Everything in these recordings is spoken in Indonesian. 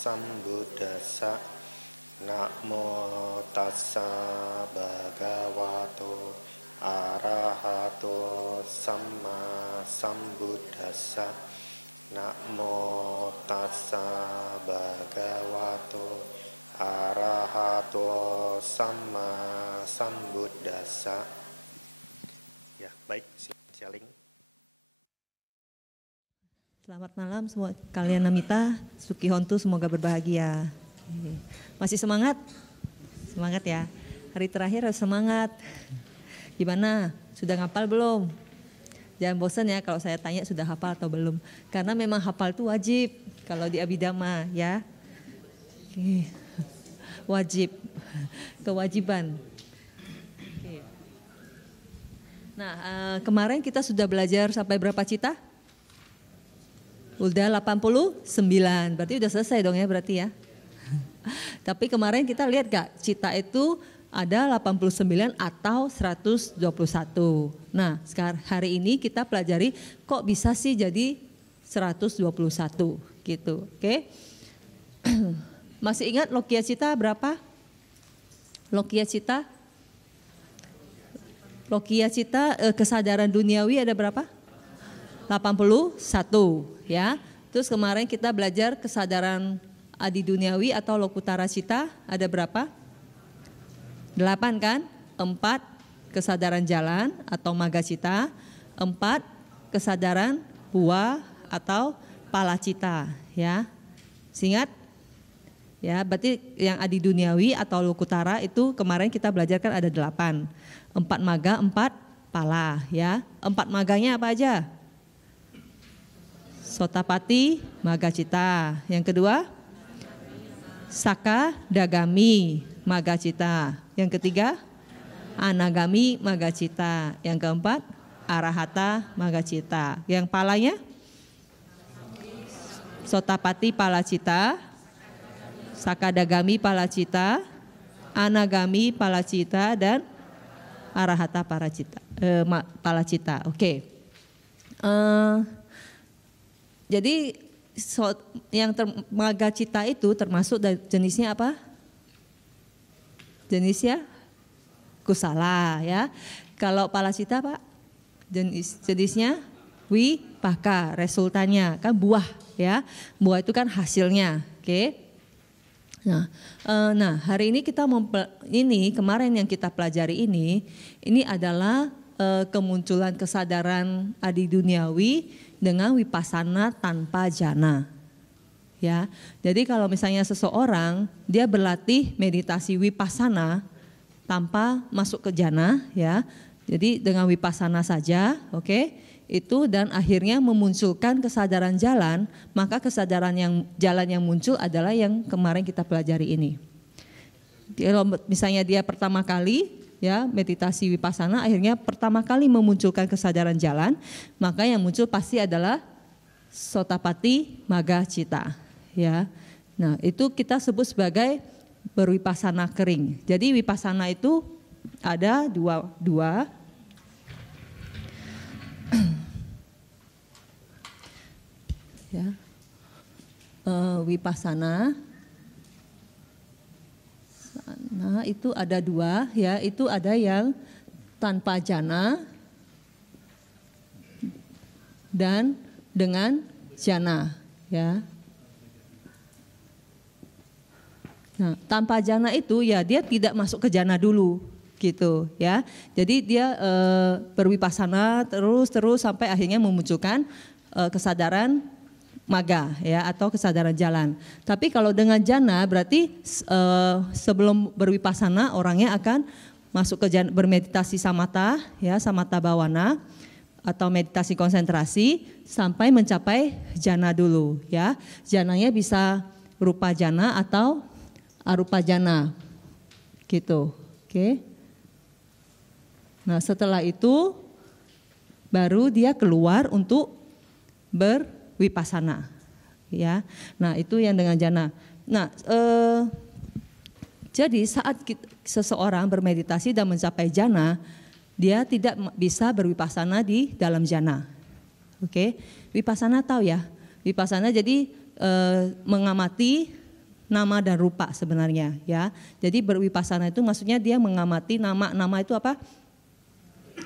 Sambuddhassa. Namo tassa bhagavato arahato sama sambuddhassa. Namo tassa bhagavato arahato sama sambuddhassa. Ya, baik, sharing. Selamat malam semua kalian Namita, Sukihontu, semoga berbahagia. Masih semangat? Semangat ya. Hari terakhir harus semangat. Gimana? Sudah ngapal belum? Jangan bosan ya kalau saya tanya sudah hafal atau belum. Karena memang hafal itu wajib kalau di Abhidhamma ya. Wajib, kewajiban. Nah, kemarin kita sudah belajar sampai berapa cita? Udah 89, berarti udah selesai dong ya berarti ya. Tapi kemarin kita lihat gak, cita itu ada 89 atau 121. Nah, sekarang hari ini kita pelajari kok bisa sih jadi 121 gitu, oke? Masih ingat Lokiya Cita berapa? Lokiya Cita? Lokiya Cita kesadaran duniawi ada berapa? 81 ya. Terus kemarin kita belajar kesadaran adi duniawi atau lokutara cita ada berapa? 8 kan? 4 kesadaran jalan atau maga cita, 4 kesadaran buah atau pala cita ya. Ingat? Ya, berarti yang adi duniawi atau lokutara itu kemarin kita belajar kan ada 8. 4 maga, 4 pala ya. 4 maganya apa aja? Sotapati, maga cita. Yang kedua, Saka Dagami, maga cita. Yang ketiga, Anagami, maga cita. Yang keempat, Arahata, maga cita. Yang palanya, Sotapati, pala cita. Saka Dagami, pala cita. Anagami, pala cita. Dan Arahata, pala cita. Oke. Jadi yang maga cita itu termasuk jenisnya apa? Jenisnya kusala ya. Kalau pala cita Pak, jenisnya wipaka, resultannya kan buah ya. Buah itu kan hasilnya, oke? Nah, hari ini kita kemarin yang kita pelajari ini adalah kemunculan kesadaran adi duniawi dengan wipasana tanpa jana. Ya. Jadi kalau misalnya seseorang dia berlatih meditasi wipasana tanpa masuk ke jana ya. Jadi dengan wipasana saja, oke? Itu dan akhirnya memunculkan kesadaran jalan, maka kesadaran yang jalan yang muncul adalah yang kemarin kita pelajari ini. Kalau misalnya dia pertama kali ya meditasi wipasana akhirnya pertama kali memunculkan kesadaran jalan, maka yang muncul pasti adalah Sotapati maga cita ya. Nah, itu kita sebut sebagai berwipasana kering. Jadi wipasana itu ada dua ya. Wipasana nah itu ada 2 ya, itu ada yang tanpa jana dan dengan jana ya. Nah, tanpa jana itu ya dia tidak masuk ke jana dulu gitu ya. Jadi dia berwipasana terus sampai akhirnya memunculkan kesadaran maga ya atau kesadaran jalan. Tapi kalau dengan jana berarti sebelum berwipasana orangnya akan masuk ke jana, bermeditasi samatha ya, samatha bawana atau meditasi konsentrasi sampai mencapai jana dulu ya. Jananya bisa rupa jana atau arupa jana. Gitu. Oke. Nah, setelah itu baru dia keluar untuk berwipasana ya. Nah, itu yang dengan jana. Nah, jadi saat seseorang bermeditasi dan mencapai jana, dia tidak bisa berwipasana di dalam jana. Oke. Wipasana tahu ya? Wipasana jadi mengamati nama dan rupa sebenarnya ya. Jadi berwipasana itu maksudnya dia mengamati nama itu apa?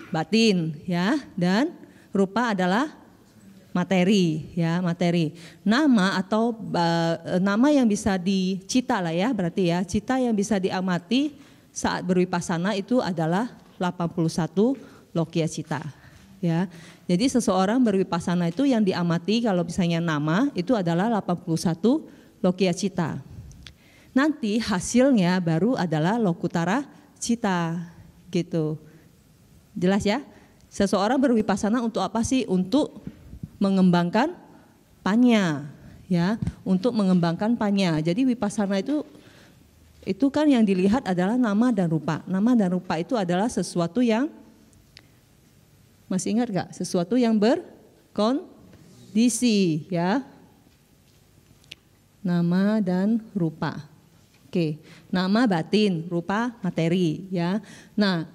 Batin ya, dan rupa adalah materi ya, materi. Nama atau nama yang bisa dicita lah ya, berarti ya, cita yang bisa diamati saat berwipasana itu adalah 81 lokia cita ya. Jadi seseorang berwipasana itu yang diamati kalau misalnya nama itu adalah 81 lokia cita. Nanti hasilnya baru adalah lokutara cita gitu. Jelas ya? Seseorang berwipasana untuk apa sih? Untuk mengembangkan panya ya, untuk mengembangkan panya. Jadi wipasana itu kan yang dilihat adalah nama dan rupa. Nama dan rupa itu adalah sesuatu yang, masih ingat gak? Sesuatu yang berkondisi ya. Nama dan rupa. Oke, nama batin, rupa materi ya. Nah,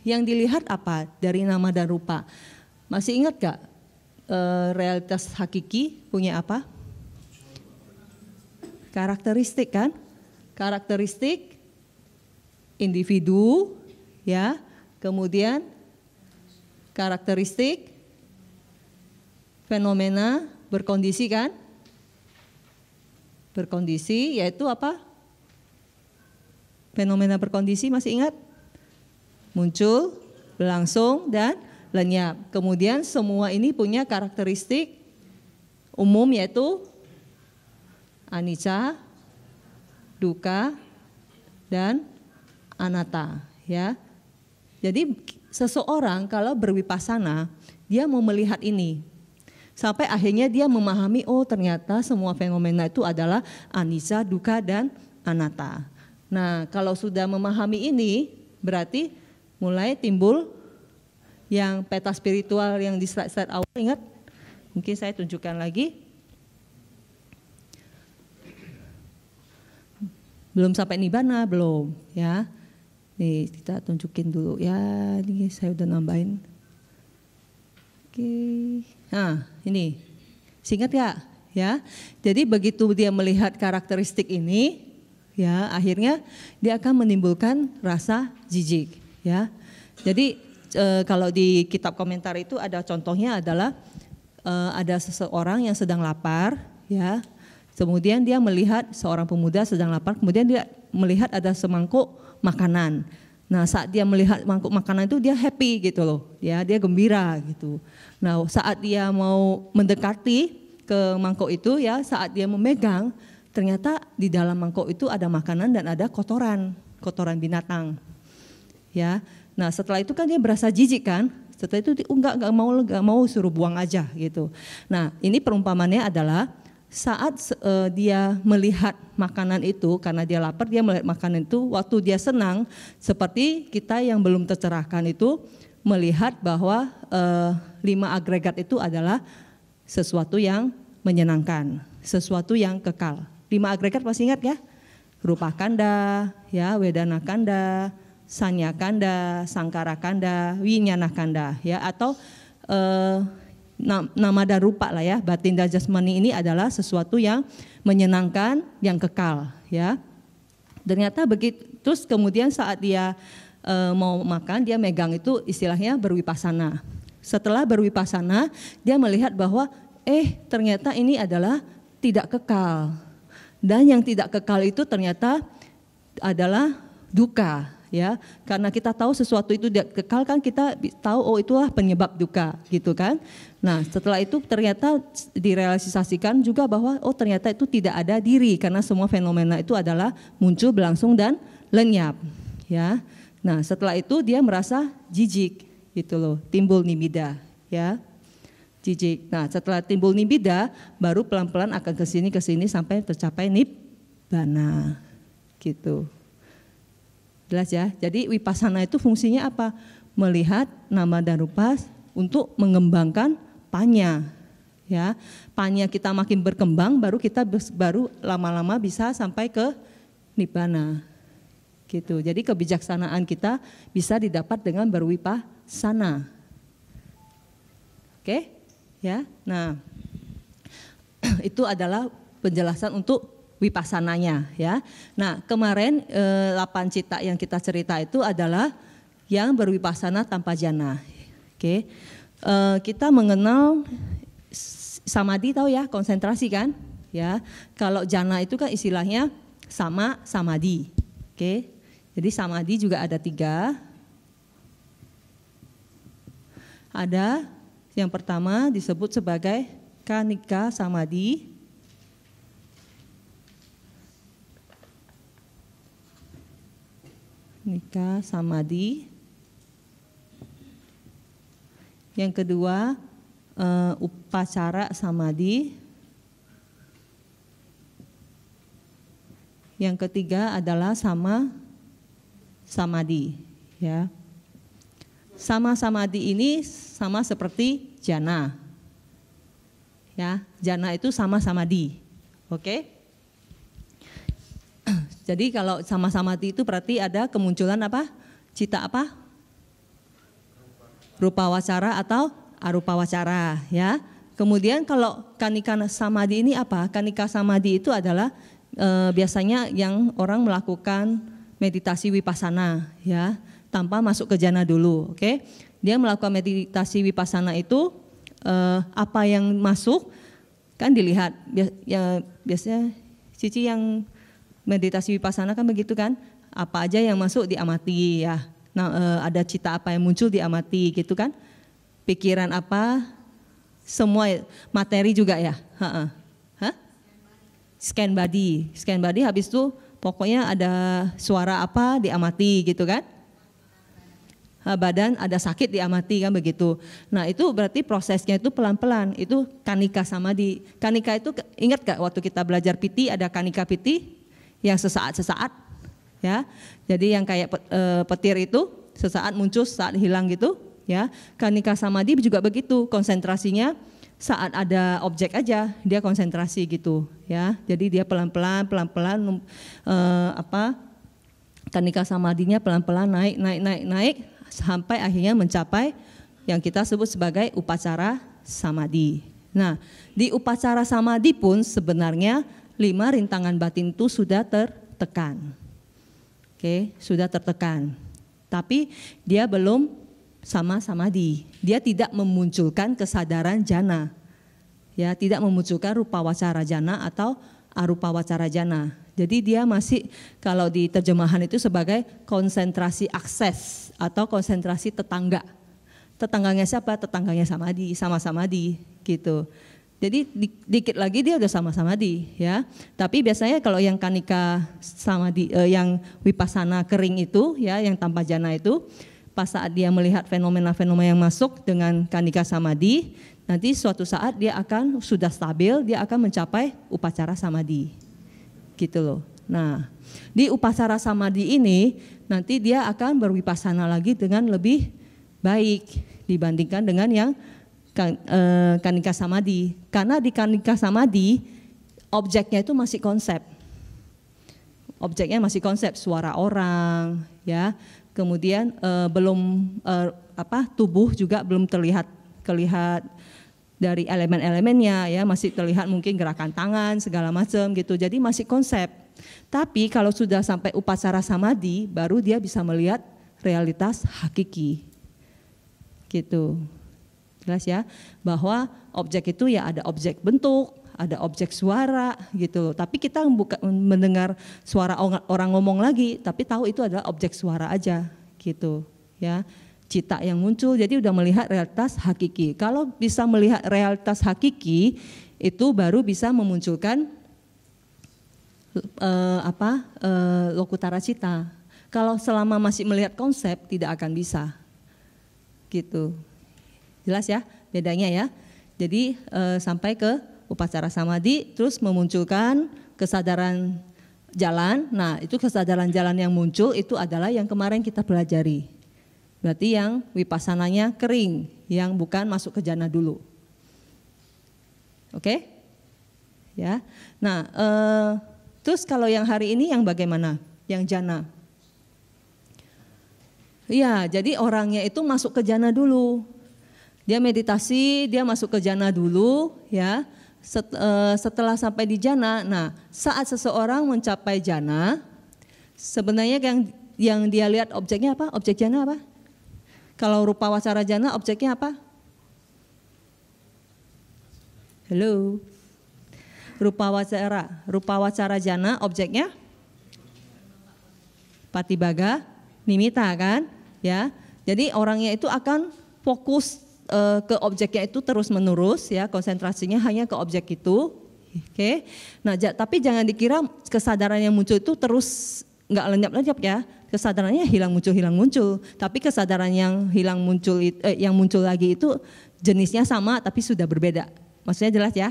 yang dilihat apa dari nama dan rupa? Masih ingat gak realitas hakiki punya apa? Karakteristik kan? Karakteristik individu ya. Kemudian karakteristik fenomena berkondisi kan? Berkondisi yaitu apa? Fenomena berkondisi masih ingat? Muncul, berlangsung, dan lenyap. Kemudian semua ini punya karakteristik umum yaitu anicca, dukkha, dan anatta ya. Jadi seseorang kalau berwipasana dia mau melihat ini sampai akhirnya dia memahami, oh ternyata semua fenomena itu adalah anicca, dukkha, dan anatta. Nah kalau sudah memahami ini berarti mulai timbul yang peta spiritual yang di slide awal, ingat? Mungkin saya tunjukkan lagi. Belum sampai nibbana, belum ya. Nih kita tunjukin dulu ya, ini saya udah nambahin. Oke. Nah, ini. Singkat ya? Jadi begitu dia melihat karakteristik ini, ya, akhirnya dia akan menimbulkan rasa jijik, ya. Jadi kalau di kitab komentar itu ada contohnya adalah ada seseorang yang sedang lapar, ya. Kemudian dia melihat seorang pemuda sedang lapar, kemudian dia melihat ada semangkuk makanan. Nah, saat dia melihat mangkuk makanan itu dia happy gitu loh, ya, dia gembira gitu. Nah, saat dia mau mendekati ke mangkuk itu, ya, saat dia memegang, ternyata di dalam mangkuk itu ada makanan dan ada kotoran binatang, ya. Nah, setelah itu kan dia berasa jijik kan, setelah itu enggak mau suruh buang aja gitu. Nah, ini perumpamannya adalah saat dia melihat makanan itu, karena dia lapar, dia melihat makanan itu, waktu dia senang, seperti kita yang belum tercerahkan itu melihat bahwa 5 agregat itu adalah sesuatu yang menyenangkan, sesuatu yang kekal. 5 agregat masih ingat ya? Rupa kanda, ya, wedana kanda, sanya kanda, sangkara kanda, winyana kanda, ya, atau nama dan rupa lah ya, batin dan jasmani ini adalah sesuatu yang menyenangkan, yang kekal, ya. Ternyata begitu, terus kemudian saat dia mau makan, dia megang itu istilahnya berwipasana. Setelah berwipasana, dia melihat bahwa ternyata ini adalah tidak kekal. Dan yang tidak kekal itu ternyata adalah dukkha. Ya, karena kita tahu sesuatu itu tidak kekal kan, kita tahu oh itulah penyebab dukkha gitu kan. Nah, setelah itu ternyata direalisasikan juga bahwa oh ternyata itu tidak ada diri, karena semua fenomena itu adalah muncul, berlangsung, dan lenyap, ya. Nah, setelah itu dia merasa jijik gitu loh, timbul nibbida, ya. Jijik. Nah, setelah timbul nibbida baru pelan-pelan akan ke sini sampai tercapai nibbana gitu. Jelas ya, jadi wipasana itu fungsinya apa? Melihat nama dan rupa untuk mengembangkan panya. Ya, panya kita makin berkembang, baru kita lama-lama bisa sampai ke nibbana. Gitu. Jadi kebijaksanaan kita bisa didapat dengan berwipasana. Oke? Ya. Nah, itu adalah penjelasan untuk wipassananya ya. Nah, kemarin 8 cita yang kita cerita itu adalah yang berwipassana tanpa jana. Oke. Kita mengenal samadhi, tahu ya, konsentrasi kan? Ya. Kalau jana itu kan istilahnya sama samadhi. Oke. Jadi samadhi juga ada 3. Ada yang pertama disebut sebagai kanika samadhi. Kanika samadhi. Yang kedua upacara samadhi. Yang ketiga adalah sama samadhi, ya. Sama samadhi ini sama seperti jana. Ya, jana itu sama samadhi. Oke? Jadi kalau sama samadhi itu berarti ada kemunculan apa? Cita apa? Rupa wacara atau arupa wacara, ya. Kemudian kalau kanika samadhi ini apa? Kanika samadhi itu adalah biasanya yang orang melakukan meditasi vipassana, ya, tanpa masuk ke jana dulu, oke? Dia melakukan meditasi vipassana itu apa yang masuk kan dilihat. Ya, biasanya Cici yang meditasi vipassana kan begitu kan? Apa aja yang masuk diamati ya. Nah, ada cita apa yang muncul diamati gitu kan? Pikiran apa? Semua materi juga ya. Scan body habis itu pokoknya ada suara apa diamati gitu kan? Badan ada sakit diamati kan begitu. Nah itu berarti prosesnya itu pelan-pelan, itu kanika samadhi. Kanika itu ingat gak waktu kita belajar piti ada kanika piti yang sesaat-sesaat ya. Jadi yang kayak petir itu sesaat muncul, sesaat hilang gitu ya. Kanika samadhi juga begitu, konsentrasinya saat ada objek aja dia konsentrasi gitu ya. Jadi dia pelan-pelan kanika samadhinya pelan-pelan naik sampai akhirnya mencapai yang kita sebut sebagai upacara samadhi. Nah, di upacara samadhi pun sebenarnya 5 rintangan batin itu sudah tertekan. Oke, sudah tertekan. Tapi dia belum sama samadhi. Dia tidak memunculkan kesadaran jana. Ya, tidak memunculkan rupa wacara jana atau arupa wacara jana. Jadi dia masih kalau di terjemahan itu sebagai konsentrasi akses atau konsentrasi tetangga. Tetangganya siapa? Tetangganya samadhi, sama samadhi gitu. Jadi dikit lagi dia udah sama samadhi ya. Tapi biasanya kalau yang kanika samadhi yang vipassana kering itu ya, yang tanpa jana itu, pas saat dia melihat fenomena-fenomena yang masuk dengan kanika samadhi, nanti suatu saat dia akan sudah stabil, dia akan mencapai upacara samadhi. Gitu loh. Nah, di upacara samadhi ini nanti dia akan bervipassana lagi dengan lebih baik dibandingkan dengan yang kanika samadhi. Karena di kanika samadhi objeknya itu masih konsep. Objeknya masih konsep suara orang, ya. Kemudian belum tubuh juga belum terlihat dari elemen-elemennya ya, masih terlihat mungkin gerakan tangan segala macam gitu. Jadi masih konsep. Tapi kalau sudah sampai upacara samadhi baru dia bisa melihat realitas hakiki. Gitu. Jelas ya, bahwa objek itu ya ada objek bentuk, ada objek suara gitu. Tapi kita bukan mendengar suara orang ngomong lagi, tapi tahu itu adalah objek suara aja gitu ya. Cita yang muncul, jadi udah melihat realitas hakiki. Kalau bisa melihat realitas hakiki, itu baru bisa memunculkan lokutara cita. Kalau selama masih melihat konsep, tidak akan bisa. Gitu. Jelas ya bedanya ya. Jadi sampai ke upacara samadhi, terus memunculkan kesadaran jalan. Nah itu kesadaran jalan yang muncul itu adalah yang kemarin kita pelajari. Berarti yang wipassananya kering, yang bukan masuk ke jana dulu. Oke? Ya. Nah, terus kalau yang hari ini yang bagaimana? Yang jana. Iya, jadi orangnya itu masuk ke jana dulu. Dia meditasi, dia masuk ke jana dulu, ya. setelah sampai di jana, nah saat seseorang mencapai jana, sebenarnya yang dia lihat objeknya apa? Objek jana apa? Kalau rupa wacara jana objeknya apa? Halo. Rupa wacara jana objeknya patibaga nimita kan? Ya. Jadi orangnya itu akan fokus ke objeknya itu terus menerus ya, konsentrasinya hanya ke objek itu. Oke. Nah, tapi jangan dikira kesadaran yang muncul itu terus nggak lenyap-lenyap ya. Kesadarannya hilang muncul. Tapi kesadaran yang hilang muncul yang muncul lagi itu jenisnya sama tapi sudah berbeda. Maksudnya jelas ya?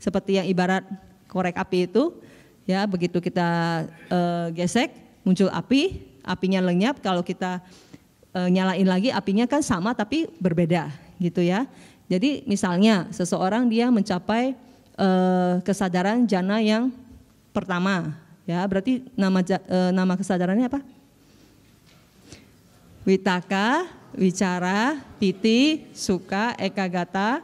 Seperti yang ibarat korek api itu ya, begitu kita gesek muncul api, apinya lenyap, kalau kita nyalain lagi apinya kan sama tapi berbeda gitu ya. Jadi misalnya seseorang dia mencapai kesadaran jana yang pertama ya, berarti nama kesadarannya apa? Witaka, wicara, piti, suka, ekagata,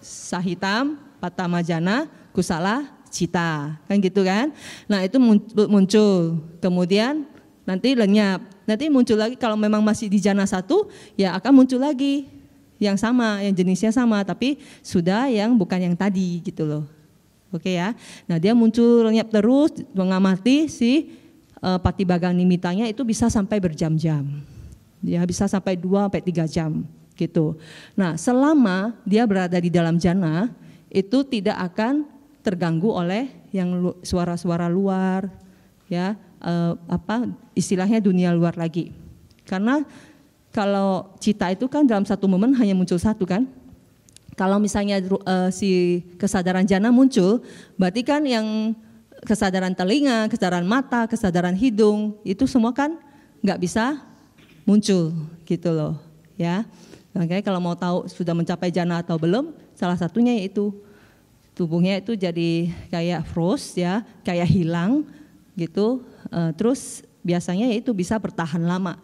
sahitam, patamajana, kusala, cita, kan gitu kan. Nah itu muncul, kemudian nanti lenyap, nanti muncul lagi. Kalau memang masih di jana 1 ya akan muncul lagi yang sama, yang jenisnya sama tapi sudah yang bukan yang tadi gitu loh. Oke ya. Nah dia muncul lenyap terus, mengamati si patibaga nimitanya itu bisa sampai berjam-jam. Ya bisa sampai 2-3 jam gitu. Nah selama dia berada di dalam jana itu tidak akan terganggu oleh yang suara-suara luar ya, istilahnya dunia luar lagi. Karena kalau cita itu kan dalam satu momen hanya muncul satu kan. Kalau misalnya si kesadaran jana muncul, berarti kan yang kesadaran telinga, kesadaran mata, kesadaran hidung itu semua kan nggak bisa muncul gitu loh ya. Makanya kalau mau tahu sudah mencapai jana atau belum, salah satunya yaitu tubuhnya itu jadi kayak froze ya, kayak hilang gitu. Terus biasanya itu bisa bertahan lama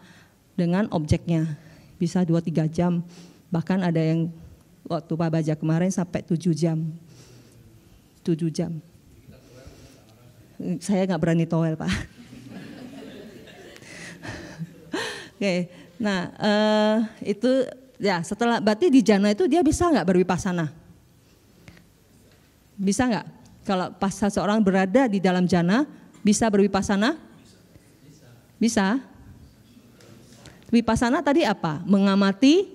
dengan objeknya, bisa 2-3 jam, bahkan ada yang waktu Pak Baja kemarin sampai 7 jam. 7 jam. Saya nggak berani towel Pak. Oke, nah itu ya setelah berarti di jana itu dia bisa nggak berwipasana? Bisa nggak? Kalau pas seseorang berada di dalam jana bisa berwipasana? Bisa. Wipasana tadi apa? Mengamati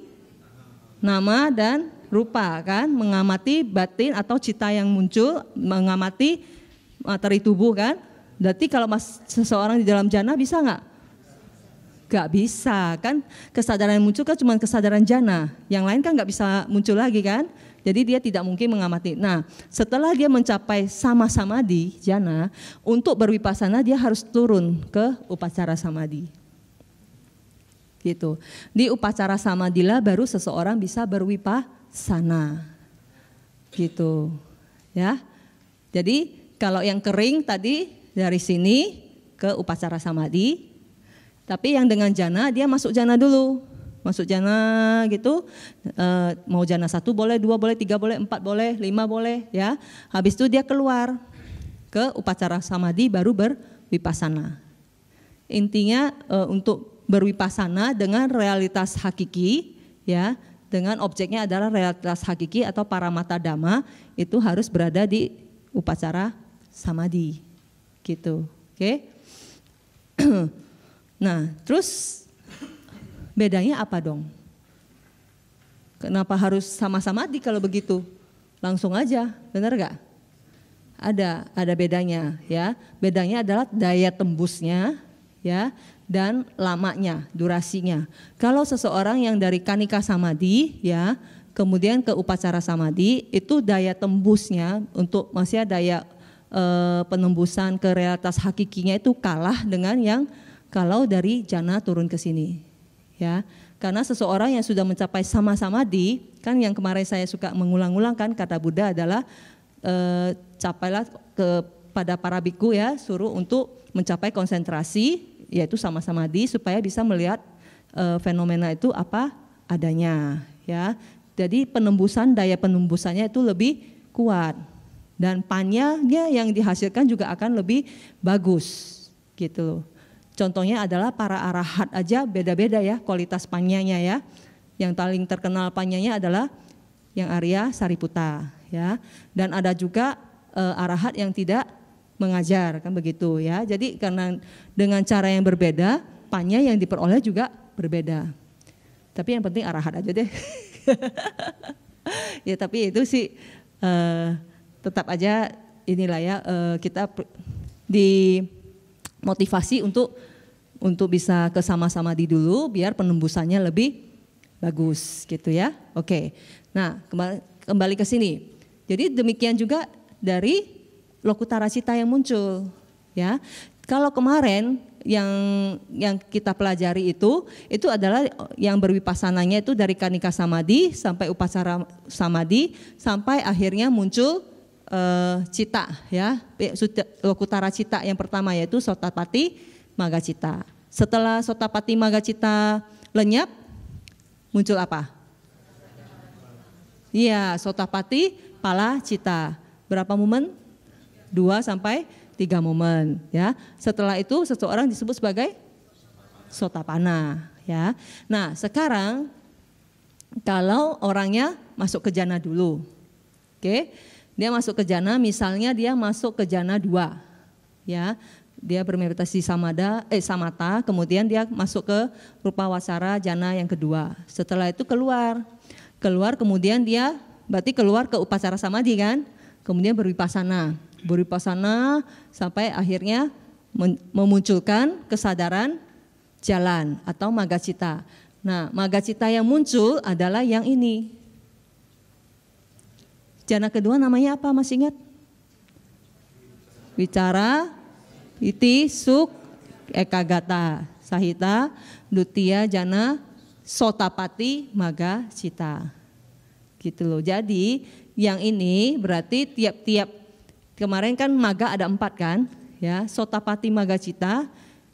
nama dan rupa kan, mengamati batin atau cita yang muncul, mengamati materi tubuh kan. Berarti kalau seseorang di dalam jana bisa nggak? Gak bisa kan, kesadaran yang muncul kan cuma kesadaran jana, yang lain kan gak bisa muncul lagi kan, jadi dia tidak mungkin mengamati. Nah setelah dia mencapai sama-sama di jana, untuk berwipasana dia harus turun ke upacara samadhi gitu. Di upacara samadhilah baru seseorang bisa berwipasana gitu ya. Jadi kalau yang kering tadi dari sini ke upacara samadhi. Tapi yang dengan jana dia masuk jana dulu, masuk jana gitu, mau jana 1 boleh, 2 boleh, 3 boleh, 4 boleh, 5 boleh ya. Habis itu dia keluar ke upacara samadhi baru berwipasana. Intinya untuk berwipasana dengan realitas hakiki ya, dengan objeknya adalah realitas hakiki atau paramata dhamma, itu harus berada di upacara samadhi gitu. Oke. Nah, terus bedanya apa dong? Kenapa harus sama-sama kalau begitu? Langsung aja, benar gak? Ada bedanya ya. Bedanya adalah daya tembusnya ya dan lamanya, durasinya. Kalau seseorang yang dari kanika samadhi ya, kemudian ke upacara samadhi itu daya tembusnya untuk maksudnya daya penembusan ke realitas hakikinya itu kalah dengan yang kalau dari jana turun ke sini, ya, karena seseorang yang sudah mencapai sama-samadhi, kan yang kemarin saya suka mengulang-ulang kan kata Buddha adalah capailah kepada para biku ya, suruh untuk mencapai konsentrasi, yaitu sama-samadhi supaya bisa melihat fenomena itu apa adanya, ya. Jadi penembusan daya penembusannya itu lebih kuat. Dan panyanya yang dihasilkan juga akan lebih bagus gitu. Contohnya adalah para arahat aja beda-beda ya kualitas panyanya ya. Yang paling terkenal panyanya adalah yang Arya Sariputta ya. Dan ada juga arahat yang tidak mengajar kan begitu ya. Jadi karena dengan cara yang berbeda, panya yang diperoleh juga berbeda. Tapi yang penting arahat aja deh. Ya tapi itu sih tetap aja inilah ya kita dimotivasi untuk bisa ke samadhi dulu biar penembusannya lebih bagus gitu ya. Oke. Nah, kembali ke sini. Jadi demikian juga dari Lokutara Cita yang muncul ya. Kalau kemarin yang kita pelajari itu adalah yang berwipassananya itu dari Kanika Samadhi sampai Upacara Samadhi sampai akhirnya muncul cita ya, Lokutara Cita yang pertama yaitu Sotapati Magga Cita. Setelah Sotapati Magga Cita lenyap muncul apa? Iya, Sotapati Pala Cita. Berapa momen? 2 sampai 3 momen ya. Setelah itu seseorang disebut sebagai Sotapanna ya. Nah, sekarang kalau orangnya masuk ke jana dulu. Oke. Dia masuk ke jana, misalnya dia masuk ke jana 2 ya. Dia bermeditasi samata, kemudian dia masuk ke rupa wasara jana yang kedua. Setelah itu keluar kemudian dia berarti keluar ke upacara samadhi kan. Kemudian berwipasana sampai akhirnya memunculkan kesadaran jalan atau Magga Cita. Nah, Magga Cita yang muncul adalah yang ini. Jana kedua namanya apa, masih ingat? Wicara, Iti, Suk, Ekagata, Sahita, Dutya, Jana, Sotapati, Magga Cita. Gitu loh. Jadi yang ini berarti tiap-tiap kemarin kan Magga ada 4 kan, ya. Sotapati Magga Cita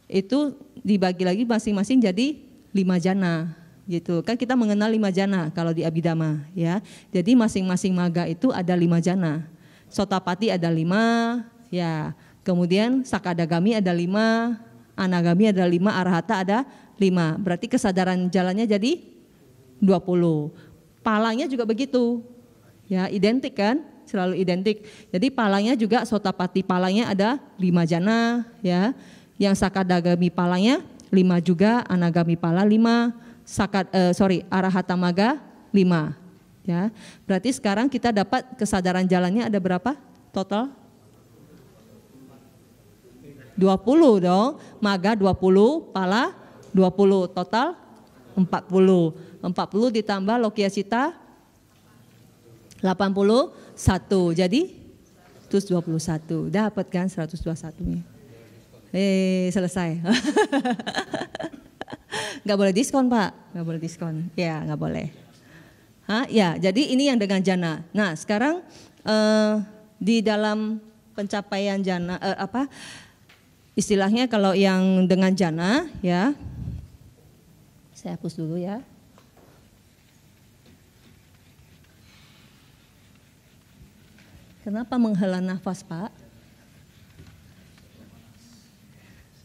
itu dibagi lagi masing-masing jadi 5 jana. Gitu kan, kita mengenal 5 jana kalau di Abhidhamma ya. Jadi masing-masing Magga itu ada 5 jana. Sotapati ada 5 ya. Kemudian Sakadagami ada 5, Anagami ada 5, Arahata ada 5. Berarti kesadaran jalannya jadi 20. Palanya juga begitu. Ya, identik kan? Selalu identik. Jadi palanya juga Sotapati palanya ada 5 jana ya. Yang Sakadagami palanya 5 juga, Anagami pala 5, Arahata Magga 5 ya. Berarti sekarang kita dapat kesadaran jalannya ada berapa total? 20 dong. Magga 20, pala 20, total 40. 40 ditambah Lokya Cita 81. Jadi 121. Dapat kan 121-nya. Selesai. Nggak boleh diskon Pak, nggak boleh diskon. Ya nggak boleh. Ya, jadi ini yang dengan jana. Nah sekarang di dalam pencapaian jana istilahnya kalau yang dengan jana ya, saya hapus dulu ya. Kenapa menghela nafas Pak?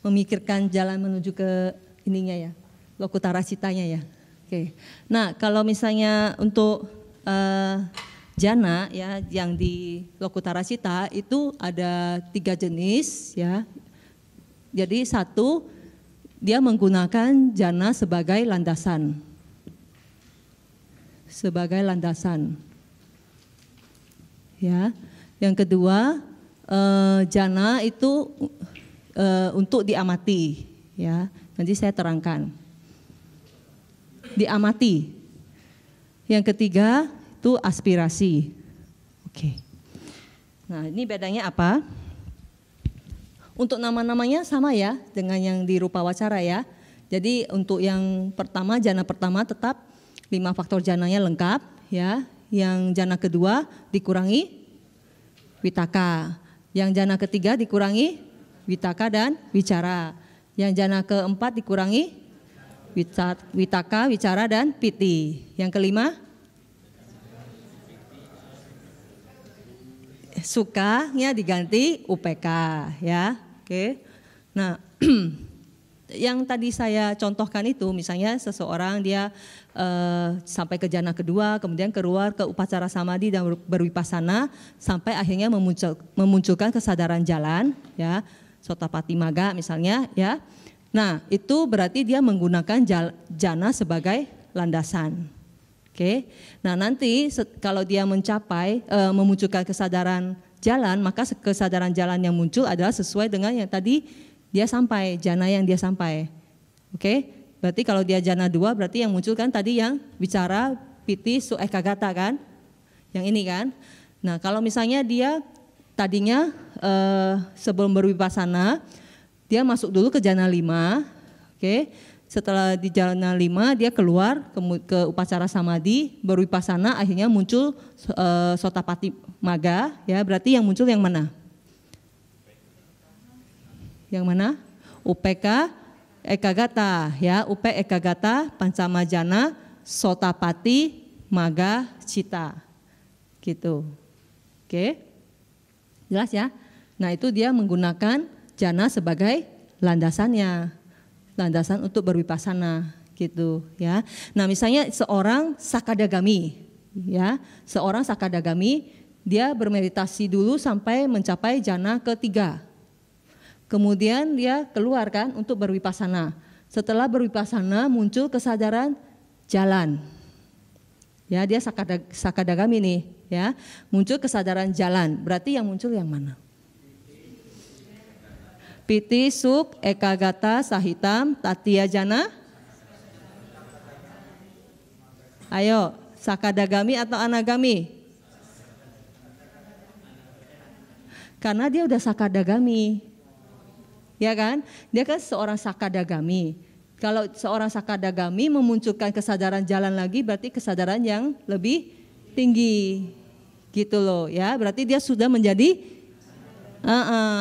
Memikirkan jalan menuju ke ininya ya, Lokutara Citanya ya. Oke. Nah kalau misalnya untuk jana ya yang di Lokutara Cita itu ada 3 jenis ya. Jadi satu dia menggunakan jana sebagai landasan. Sebagai landasan. Ya. Yang kedua jana itu untuk diamati ya. Nanti saya terangkan. Diamati. Yang ketiga itu aspirasi. Oke. Nah, ini bedanya apa? Untuk nama-namanya sama ya dengan yang di rupa wacara ya. Jadi untuk yang pertama, jana pertama tetap 5 faktor jananya lengkap ya. Yang jana kedua dikurangi Vitaka. Yang jana ketiga dikurangi Vitaka dan Wicara. Yang jana keempat dikurangi Vitaka, Wicara dan Piti. Yang kelima Sukanya diganti UPK ya. Oke. Nah, yang tadi saya contohkan itu misalnya seseorang dia sampai ke jana kedua, kemudian keluar ke upacara samadhi dan berwipasana sampai akhirnya memunculkan kesadaran jalan ya, Sotapati Magga misalnya ya. Nah, itu berarti dia menggunakan jana sebagai landasan. Oke. Nah, nanti kalau dia mencapai memunculkan kesadaran jalan, maka kesadaran jalan yang muncul adalah sesuai dengan yang tadi dia sampai, jana yang dia sampai. Oke. Berarti kalau dia jana 2 berarti yang muncul kan tadi yang bicara piti su ekagata kan? Yang ini kan. Nah, kalau misalnya dia tadinya sebelum berwipasana dia masuk dulu ke jana 5. Oke. Setelah di jana 5 dia keluar ke upacara samadhi, berwipasana akhirnya muncul Sotapati Magga ya. Berarti yang muncul yang mana? Yang mana? UPK Ekagata ya, UP Ekagata Pancamajana Sotapati Magga Cita. Gitu. Oke. Jelas ya? Nah, itu dia menggunakan jana sebagai landasannya. Landasan untuk berwipasana gitu ya. Nah, misalnya seorang sakadagami ya, seorang sakadagami dia bermeditasi dulu sampai mencapai jana ketiga. Kemudian dia keluar kan untuk berwipasana. Setelah berwipasana muncul kesadaran jalan. Ya, dia sakadagami nih ya. Muncul kesadaran jalan. Berarti yang muncul yang mana? Piti suk ekagata sahitam tatiya jana. Ayo, sakadagami atau anagami? Karena dia udah sakadagami. Ya kan? Dia kan seorang sakadagami. Kalau seorang sakadagami memunculkan kesadaran jalan lagi berarti kesadaran yang lebih tinggi. Gitu loh ya. Berarti dia sudah menjadi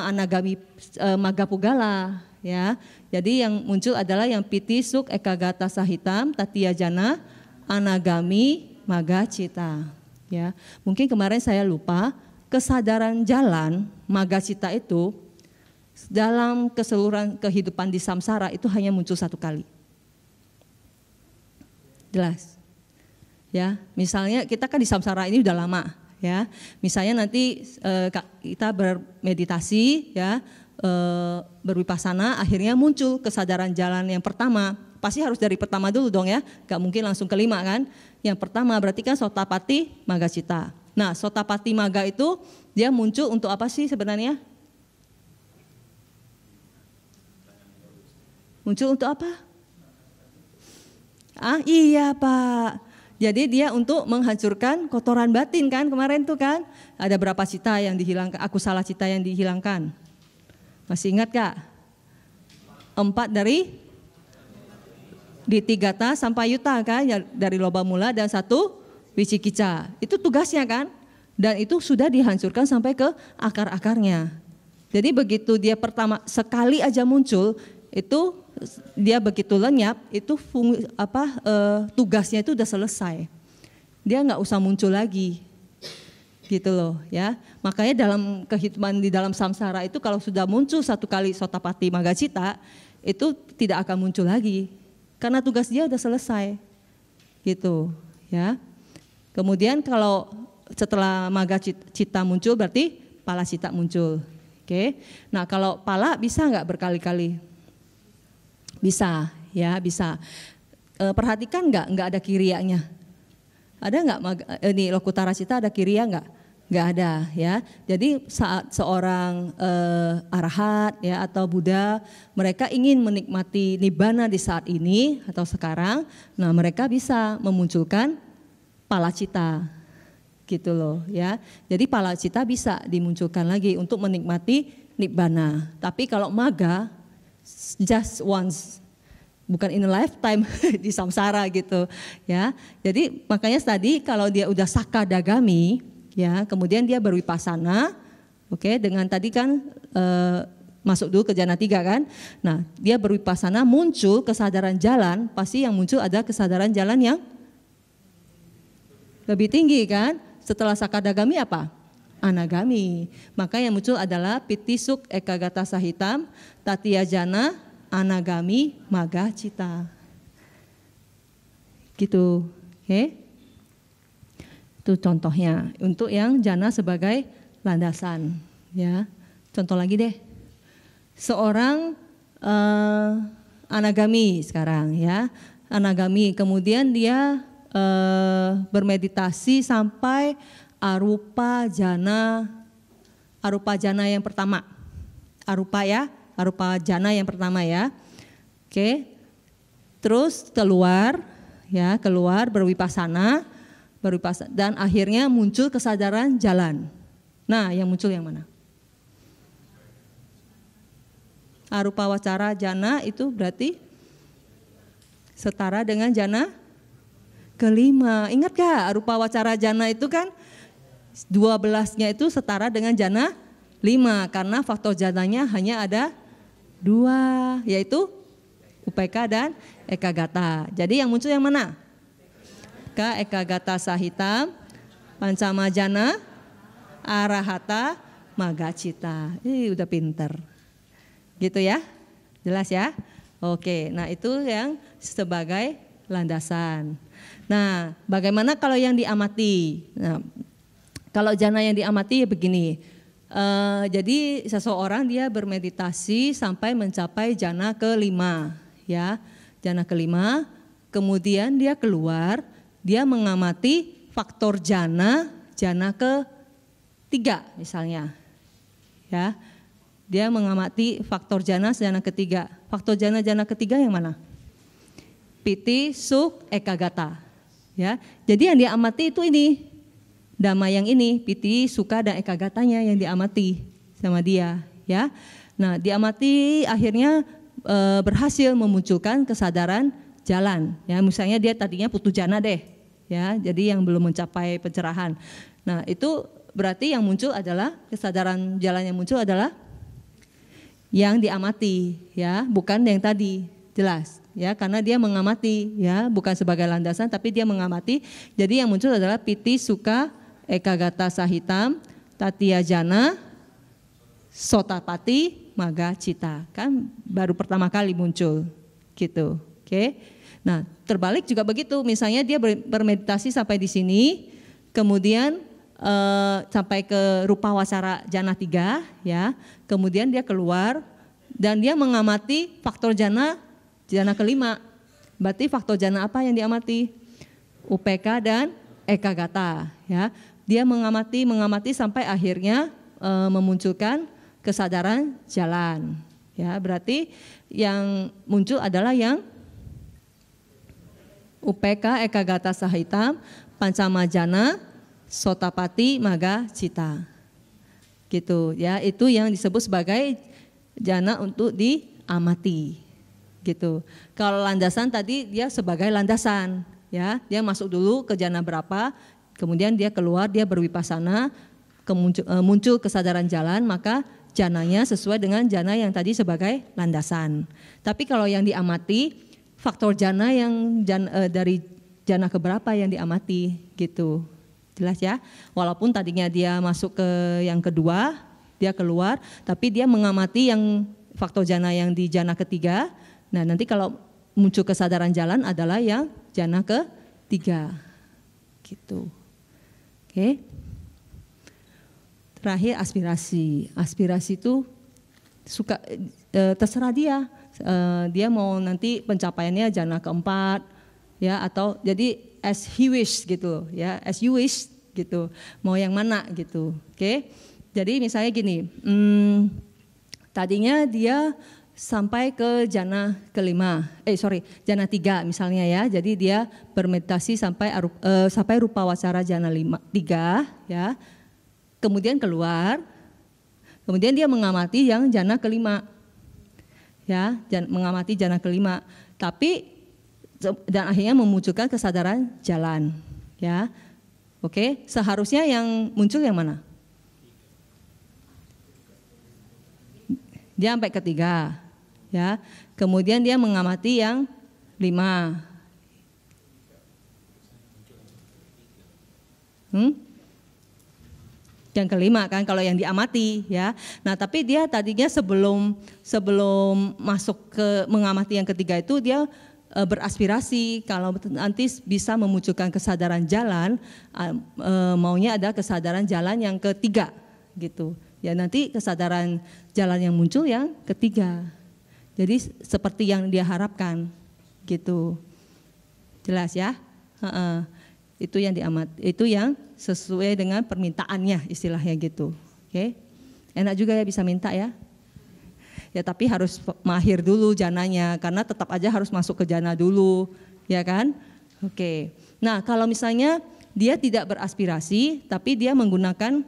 anagami Maggapugala ya. Jadi yang muncul adalah yang piti suk ekagata sahitam tatiya jana anagami Magga Cita ya. Mungkin kemarin saya lupa, kesadaran jalan Magga Cita itu dalam keseluruhan kehidupan di samsara itu hanya muncul 1 kali. Jelas? Ya, misalnya kita kan di samsara ini udah lama, ya. Misalnya nanti kita bermeditasi, ya, berwipasana, akhirnya muncul kesadaran jalan yang pertama. Pasti harus dari pertama dulu dong ya, gak mungkin langsung kelima kan. Yang pertama berarti kan Sotapati Magga Cita. Nah, Sotapati Magga itu dia muncul untuk apa sih sebenarnya? Muncul untuk apa? Iya Pak. Jadi dia untuk menghancurkan kotoran batin kan kemarin tuh kan. Ada berapa cita yang dihilangkan, akusala cita yang dihilangkan? Masih ingat Kak? 4 dari Ditthigata sampai Yuta kan, ya, dari loba mula dan 1 wicikica. Itu tugasnya kan. Dan itu sudah dihancurkan sampai ke akar-akarnya. Jadi begitu dia pertama sekali aja muncul, itu dia begitu lenyap, itu tugasnya itu udah selesai. Dia nggak usah muncul lagi, gitu loh ya. Makanya dalam kehidupan di dalam samsara itu kalau sudah muncul 1 kali Sotapati Magga Cita, itu tidak akan muncul lagi, karena tugas dia udah selesai, gitu ya. Kemudian kalau setelah Magga Cita muncul, berarti Pala Cita muncul. Oke. Nah kalau pala bisa nggak berkali-kali? Bisa, ya bisa. Perhatikan nggak ada kirianya. Ada nggak ini Lokutara Cita ada kiriya nggak? Nggak ada ya. Jadi saat seorang arahat ya atau Buddha, mereka ingin menikmati nibbana di saat ini atau sekarang, nah mereka bisa memunculkan pala cita, gitu loh ya. Jadi pala cita bisa dimunculkan lagi untuk menikmati nibbana. Tapi kalau magga just once, bukan in a lifetime di samsara gitu ya. Jadi makanya tadi kalau dia udah sakadagami ya, kemudian dia berwipasana, oke, dengan tadi kan masuk dulu ke jana 3 kan. Nah dia berwipasana muncul kesadaran jalan, pasti yang muncul ada kesadaran jalan yang lebih tinggi kan. Setelah sakadagami apa? anagami. Maka yang muncul adalah piti suk ekagata sahitam, tatiya jana, anagami, maga cita. Gitu, oke? Itu contohnya untuk yang jana sebagai landasan, ya. Contoh lagi deh, seorang anagami sekarang, ya, anagami, kemudian dia bermeditasi sampai arupa jana yang pertama, arupa jana yang pertama ya, oke, terus keluar berwipasana dan akhirnya muncul kesadaran jalan. Nah, yang muncul yang mana? Arupa wacara jana itu berarti setara dengan jana kelima. Ingat gak arupa wacara jana itu kan 12-nya itu setara dengan jana 5 karena faktor jananya hanya ada 2 yaitu UPK dan ekagata. Jadi yang muncul yang mana? Ekagata sahitam, pancama jana, arahata, magacita. Udah pinter. Gitu ya, jelas ya. Oke, nah itu yang sebagai landasan. Nah, bagaimana kalau yang diamati? Nah, kalau jana yang diamati ya begini. Jadi seseorang dia bermeditasi sampai mencapai jana kelima, ya, jana kelima. Kemudian dia keluar, dia mengamati faktor jana ketiga misalnya, ya. Dia mengamati faktor jana ketiga. Faktor jana ketiga yang mana? Piti, suk, ekagata. Ya. Jadi yang diamati itu ini. Dhamma yang ini, piti, suka dan ekagatanya yang diamati sama dia, ya. Nah, diamati akhirnya berhasil memunculkan kesadaran jalan. Ya, misalnya dia tadinya putu jana deh, ya. Jadi yang belum mencapai pencerahan. Nah, itu berarti yang muncul adalah kesadaran jalan yang muncul adalah yang diamati, ya, bukan yang tadi, jelas, ya, karena dia mengamati, ya, bukan sebagai landasan, tapi dia mengamati. Jadi yang muncul adalah piti, suka, ekagata sahitam, tatiya jana, sotapati, maga cita, kan baru pertama kali muncul, gitu, oke. Nah, terbalik juga begitu, misalnya dia bermeditasi sampai di sini, kemudian sampai ke rupa wacara jana 3, ya. Kemudian dia keluar dan dia mengamati faktor jana kelima. Berarti faktor jana apa yang diamati? UPK dan ekagata, ya. Dia mengamati sampai akhirnya memunculkan kesadaran jalan, ya. Berarti yang muncul adalah yang UPK, ekagata sahitam, pancama jana, sotapati, maga cita, gitu, ya. Itu yang disebut sebagai jana untuk diamati, gitu. Kalau landasan tadi dia sebagai landasan, ya, dia masuk dulu ke jana berapa, kemudian dia keluar, dia berwipasana, muncul kesadaran jalan, maka jananya sesuai dengan jana yang tadi sebagai landasan. Tapi kalau yang diamati, faktor jana yang dari jana keberapa yang diamati, gitu. Jelas ya, walaupun tadinya dia masuk ke yang kedua, dia keluar, tapi dia mengamati yang faktor jana yang di jana ketiga. Nah, nanti kalau muncul kesadaran jalan adalah yang jana ketiga, gitu. Oke. Terakhir aspirasi. Aspirasi itu suka terserah dia. Dia mau nanti pencapaiannya jana keempat, ya, atau jadi as he wish gitu, ya, as you wish gitu, mau yang mana gitu, oke. Jadi misalnya gini, tadinya dia sampai ke jana kelima, jana 3 misalnya ya, jadi dia bermeditasi sampai rupa wacara jana 3, ya, kemudian keluar, kemudian dia mengamati yang jana kelima, ya, mengamati jana kelima, dan akhirnya memunculkan kesadaran jalan, ya. Oke, seharusnya yang muncul yang mana? Dia sampai ketiga, ya. Kemudian dia mengamati yang 5. Yang kelima kan kalau yang diamati ya. Nah, tapi dia tadinya sebelum masuk ke mengamati yang ketiga itu dia beraspirasi kalau nanti bisa memunculkan kesadaran jalan, maunya ada kesadaran jalan yang ketiga gitu. Ya nanti kesadaran jalan yang muncul yang ketiga. Jadi seperti yang dia harapkan gitu. Jelas ya? Itu yang itu yang sesuai dengan permintaannya istilahnya gitu. Oke. Enak juga ya bisa minta ya. Ya tapi harus mahir dulu jananya karena tetap aja harus masuk ke jana dulu, ya kan? Oke. Nah, kalau misalnya dia tidak beraspirasi tapi dia menggunakan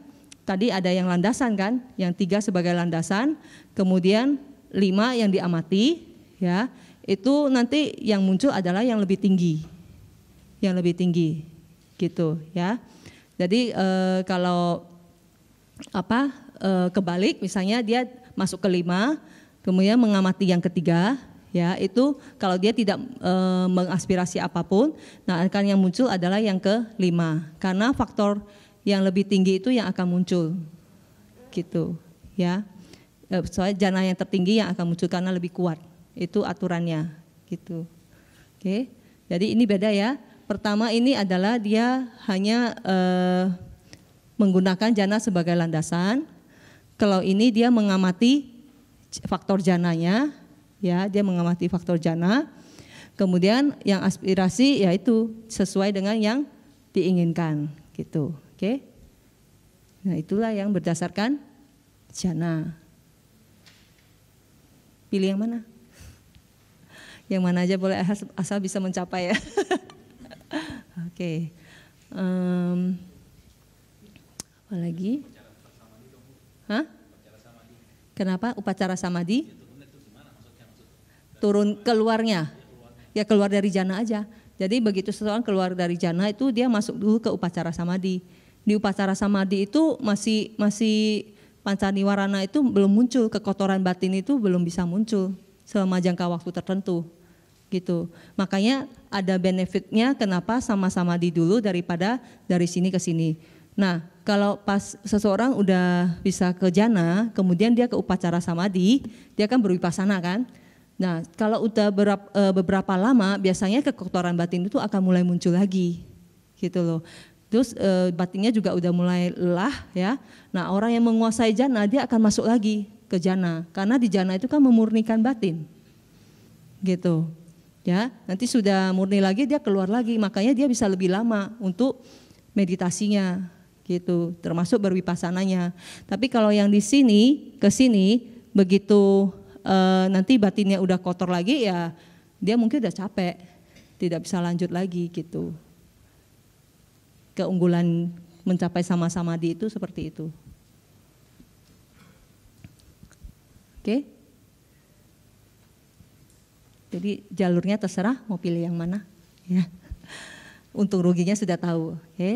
tadi ada yang landasan kan, yang 3 sebagai landasan, kemudian 5 yang diamati, ya. Itu nanti yang muncul adalah yang lebih tinggi. Yang lebih tinggi. Gitu, ya. Jadi kalau kebalik misalnya dia masuk ke 5 kemudian mengamati yang ketiga ya itu kalau dia tidak mengaspirasi apapun nah akan yang muncul adalah yang ke-5 karena faktor yang lebih tinggi itu yang akan muncul gitu ya soalnya jana yang tertinggi yang akan muncul karena lebih kuat itu aturannya gitu. Oke. Jadi ini beda ya. Pertama ini adalah dia hanya menggunakan jana sebagai landasan. Kalau ini dia mengamati faktor jananya, ya dia mengamati faktor jana. Kemudian yang aspirasi yaitu sesuai dengan yang diinginkan, gitu. Oke. Nah itulah yang berdasarkan jana. Pilih yang mana? Yang mana aja boleh asal bisa mencapai ya. Oke. Apa lagi? Hah? Kenapa upacara samadhi? Turun keluarnya. Ya keluar dari jana aja. Jadi begitu seseorang keluar dari jana itu dia masuk dulu ke upacara samadhi. Di upacara samadhi itu masih pancaniwarana itu belum muncul, kekotoran batin itu belum bisa muncul selama jangka waktu tertentu. Gitu. Makanya ada benefitnya kenapa sama-sama di dulu daripada dari sini ke sini. Nah, kalau pas seseorang udah bisa ke jana, kemudian dia ke upacara samadhi, dia kan berwipasana kan. Nah, kalau udah beberapa lama, biasanya kekotoran batin itu akan mulai muncul lagi, gitu loh. Terus batinnya juga udah mulai lelah ya. Nah, orang yang menguasai jana dia akan masuk lagi ke jana, karena di jana itu kan memurnikan batin, gitu. Ya, nanti sudah murni lagi dia keluar lagi, makanya dia bisa lebih lama untuk meditasinya, gitu, termasuk berwipasananya. Tapi kalau yang di sini ke sini begitu nanti batinnya udah kotor lagi ya, dia mungkin udah capek, tidak bisa lanjut lagi, gitu. Keunggulan mencapai sama-sama di itu seperti itu. Oke. Jadi jalurnya terserah mau pilih yang mana, ya. Untung ruginya sudah tahu, oke.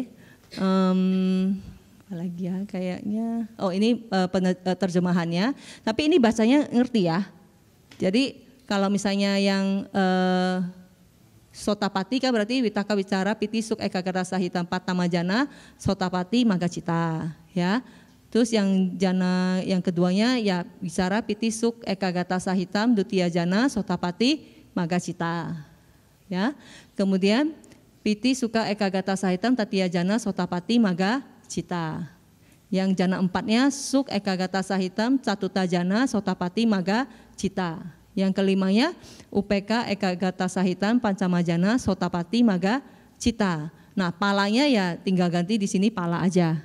Apalagi ya kayaknya, oh ini terjemahannya, tapi ini bacanya ngerti ya. Jadi kalau misalnya yang sotapati kan berarti witaka wicara piti suk ekagata sahitam patamajana sotapati magacita, ya. Terus yang jana yang keduanya ya bicara piti suk ekagata sahitam dutia jana sotapati magacita, ya. Kemudian piti suka ekagata sahitam tatia jana sotapati magacita. Yang jana 4-nya suk ekagata sahitam catuta jana sotapati magacita. Yang kelimanya upeka ekagata sahitam pancamajana sotapati magacita. Nah, palanya ya tinggal ganti di sini pala aja.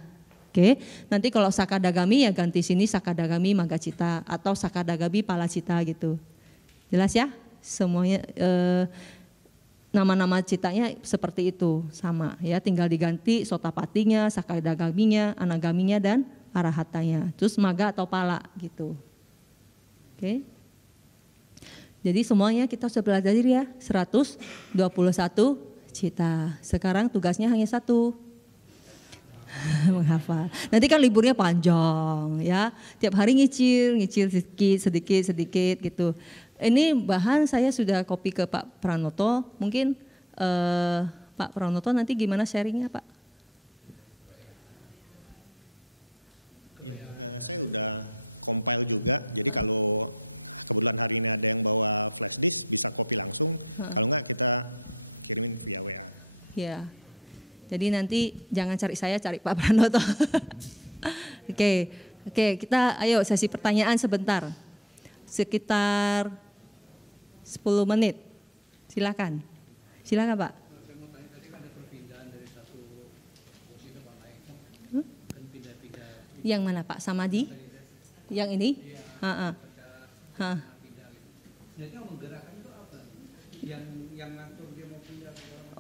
Oke, nanti kalau sakadagami ya ganti sini sakadagami magacita atau sakadagami palacita gitu. Jelas ya? Semuanya nama-nama citanya seperti itu sama ya, tinggal diganti sotapatinya, sakadagaminya, anagaminya dan arahatanya. Terus maga atau pala gitu. Oke. Jadi semuanya kita sudah belajar ya 121 cita. Sekarang tugasnya hanya satu. Menghafal. Nanti kan liburnya panjang ya. Tiap hari nyicil sedikit gitu. Ini bahan saya sudah copy ke Pak Pranoto. Mungkin Pak Pranoto nanti gimana sharingnya Pak? Saya udah compile juga, jadi kalau kebetulan hari ini ada yang bawa flash disk bisa copy langsung, kalau enggak kita kirimin via WA. Ya, jadi nanti jangan cari saya, cari Pak Pranoto. Oke, kita ayo sesi pertanyaan sebentar, sekitar 10 menit, silakan Pak. Yang mana Pak? Samadhi? Yang ini?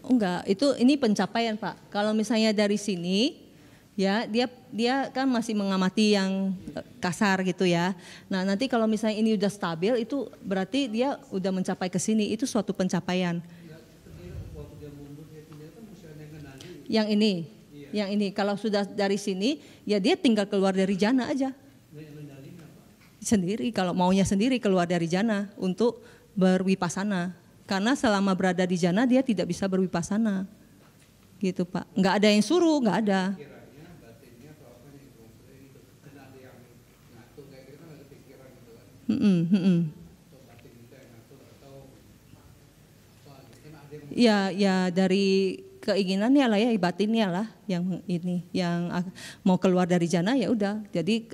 Enggak, ini pencapaian Pak. Kalau misalnya dari sini, ya dia kan masih mengamati yang kasar gitu ya. Nah nanti kalau misalnya ini udah stabil, itu berarti dia udah mencapai ke sini. Itu suatu pencapaian. Yang ini kalau sudah dari sini, ya dia tinggal keluar dari jana aja. Sendiri, kalau maunya sendiri keluar dari jana untuk berwipasana. Karena selama berada di jana dia tidak bisa berwipasana. Gitu Pak. Nggak ada yang suruh, nggak ada. Ya dari keinginannya lah ya, batinnya lah yang ini, yang mau keluar dari jana ya udah. Jadi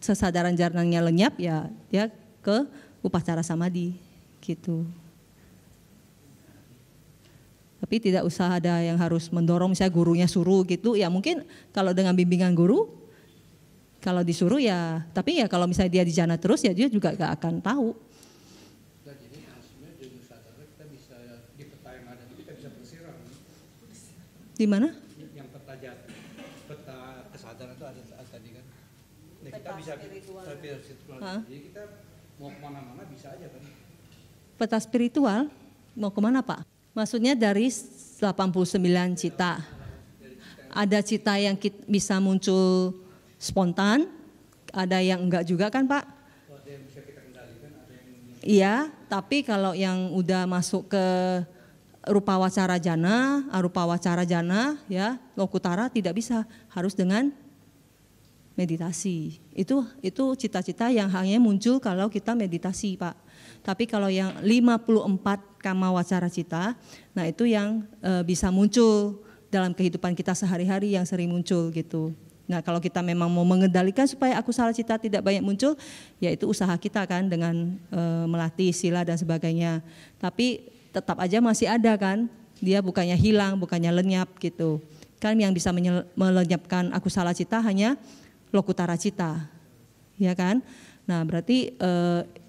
kesadaran jananya lenyap ya dia ke upacara samadhi gitu. Tapi tidak usah ada yang harus mendorong, misalnya gurunya suruh gitu. Ya mungkin kalau dengan bimbingan guru, kalau disuruh ya, tapi ya kalau misalnya dia di jana terus ya dia juga gak akan tahu. Di mana? Yang peta kesadaran itu ada tadi kan. Nah, kita bisa spiritual. Jadi kita mau kemana-mana bisa aja kan. Peta spiritual mau kemana Pak? Maksudnya dari 89 cita. Ada cita yang bisa muncul spontan, ada yang enggak juga kan Pak? Ada yang bisa kita kendalikan, ada yang... Iya, tapi kalau yang udah masuk ke rupa wacara jana, arupa wacara jana, ya lokutara tidak bisa, harus dengan meditasi. Itu cita-cita yang hanya muncul kalau kita meditasi Pak. Tapi kalau yang 54 kama wacara cita, nah itu yang bisa muncul dalam kehidupan kita sehari-hari yang sering muncul gitu. Nah kalau kita memang mau mengendalikan supaya akusala cita tidak banyak muncul, ya itu usaha kita kan dengan melatih sila dan sebagainya. Tapi tetap aja masih ada kan, dia bukannya hilang, bukannya lenyap gitu. Kan yang bisa melenyapkan akusala cita hanya lokutara cita, ya kan. Nah berarti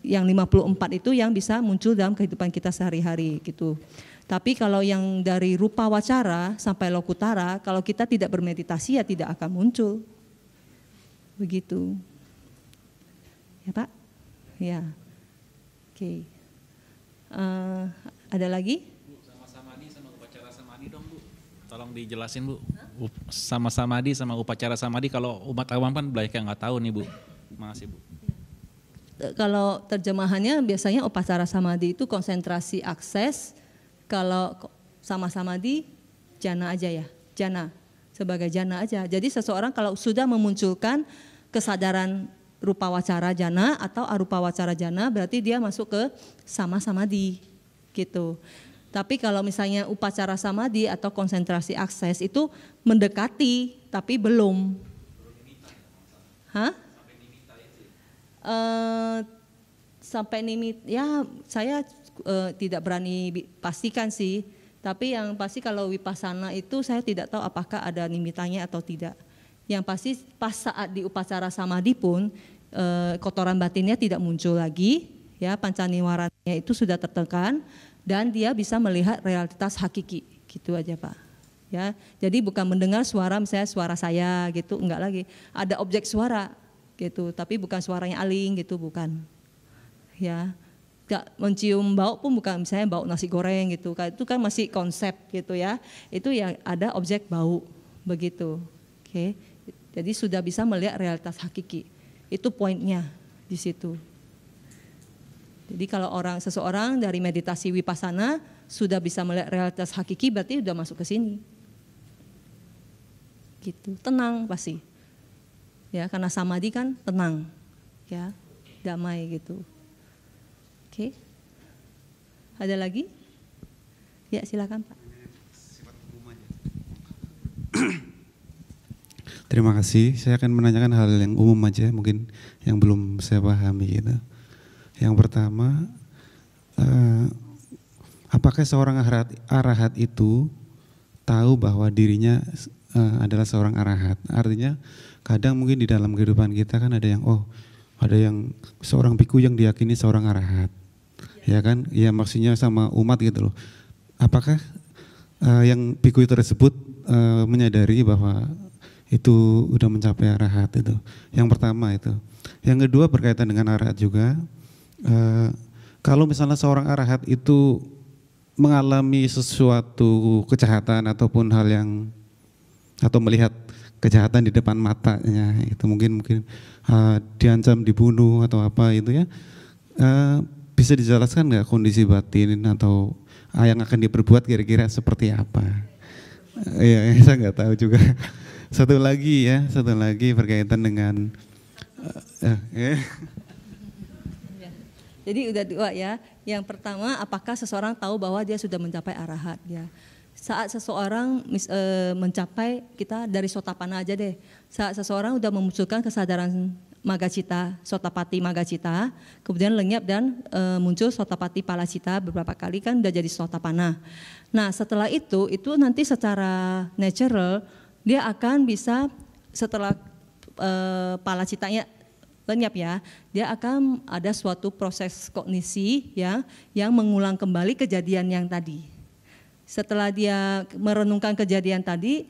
yang 54 itu yang bisa muncul dalam kehidupan kita sehari-hari gitu. Tapi kalau yang dari rupa wacara sampai lokutara, kalau kita tidak bermeditasi ya tidak akan muncul. Begitu. Ya Pak? Ya. Oke. Ada lagi? Bu, sama samadhi sama upacara samadhi dong Bu. Tolong dijelasin Bu. Sama samadhi sama upacara samadhi, kalau umat awam kan banyak yang nggak tahu nih Bu. Makasih Bu. Kalau terjemahannya biasanya upacara samadhi itu konsentrasi akses. Kalau sama samadhi jana aja ya, jana sebagai jana aja. Jadi seseorang kalau sudah memunculkan kesadaran rupa wacara jana atau arupa wacara jana, berarti dia masuk ke sama samadhi gitu. Tapi kalau misalnya upacara samadhi atau konsentrasi akses itu mendekati tapi belum. Hah? Sampai nimit ya saya tidak berani pastikan sih. Tapi yang pasti kalau vipassana itu saya tidak tahu apakah ada nimitannya atau tidak. Yang pasti pas saat di upacara samadhi pun kotoran batinnya tidak muncul lagi, ya pancaniwaranya itu sudah tertekan dan dia bisa melihat realitas hakiki, gitu aja Pak. Ya, jadi bukan mendengar suara misalnya suara saya gitu, enggak lagi. Ada objek suara gitu, tapi bukan suaranya aling gitu, bukan. Ya, enggak mencium bau pun bukan misalnya bau nasi goreng gitu, itu kan masih konsep gitu ya. Itu yang ada objek bau begitu. Oke. Jadi sudah bisa melihat realitas hakiki. Itu poinnya di situ. Jadi kalau seseorang dari meditasi vipassana sudah bisa melihat realitas hakiki, berarti sudah masuk ke sini. Gitu, tenang pasti. Ya, karena samadhi kan tenang, ya, damai gitu. Oke. Ada lagi? Ya, silakan Pak. Terima kasih. Saya akan menanyakan hal yang umum aja, mungkin yang belum saya pahami gitu. Yang pertama, apakah seorang arahat itu tahu bahwa dirinya adalah seorang arahat? Artinya kadang mungkin di dalam kehidupan kita kan ada yang seorang biku yang diyakini seorang arahat, ya kan? Ya maksudnya sama umat gitu loh. Apakah yang biku tersebut menyadari bahwa itu udah mencapai arahat itu? Yang pertama itu. Yang kedua berkaitan dengan arahat juga. Kalau misalnya seorang arahat itu mengalami sesuatu kejahatan ataupun hal yang atau melihat kejahatan di depan matanya, itu mungkin diancam dibunuh atau apa itu ya, bisa dijelaskan nggak kondisi batin atau yang akan diperbuat kira-kira seperti apa? Ya, saya nggak tahu juga. Satu lagi berkaitan dengan Jadi udah dua ya. Yang pertama, apakah seseorang tahu bahwa dia sudah mencapai arahat ya? Saat seseorang mencapai, kita dari sotapana aja deh. Saat seseorang udah memunculkan kesadaran magacita, sotapati magacita, kemudian lenyap dan muncul sotapati palacita beberapa kali kan udah jadi sotapana. Nah setelah itu nanti secara natural dia akan bisa setelah palacitanya lenyap ya, dia akan ada suatu proses kognisi ya yang mengulang kembali kejadian yang tadi. Setelah dia merenungkan kejadian tadi,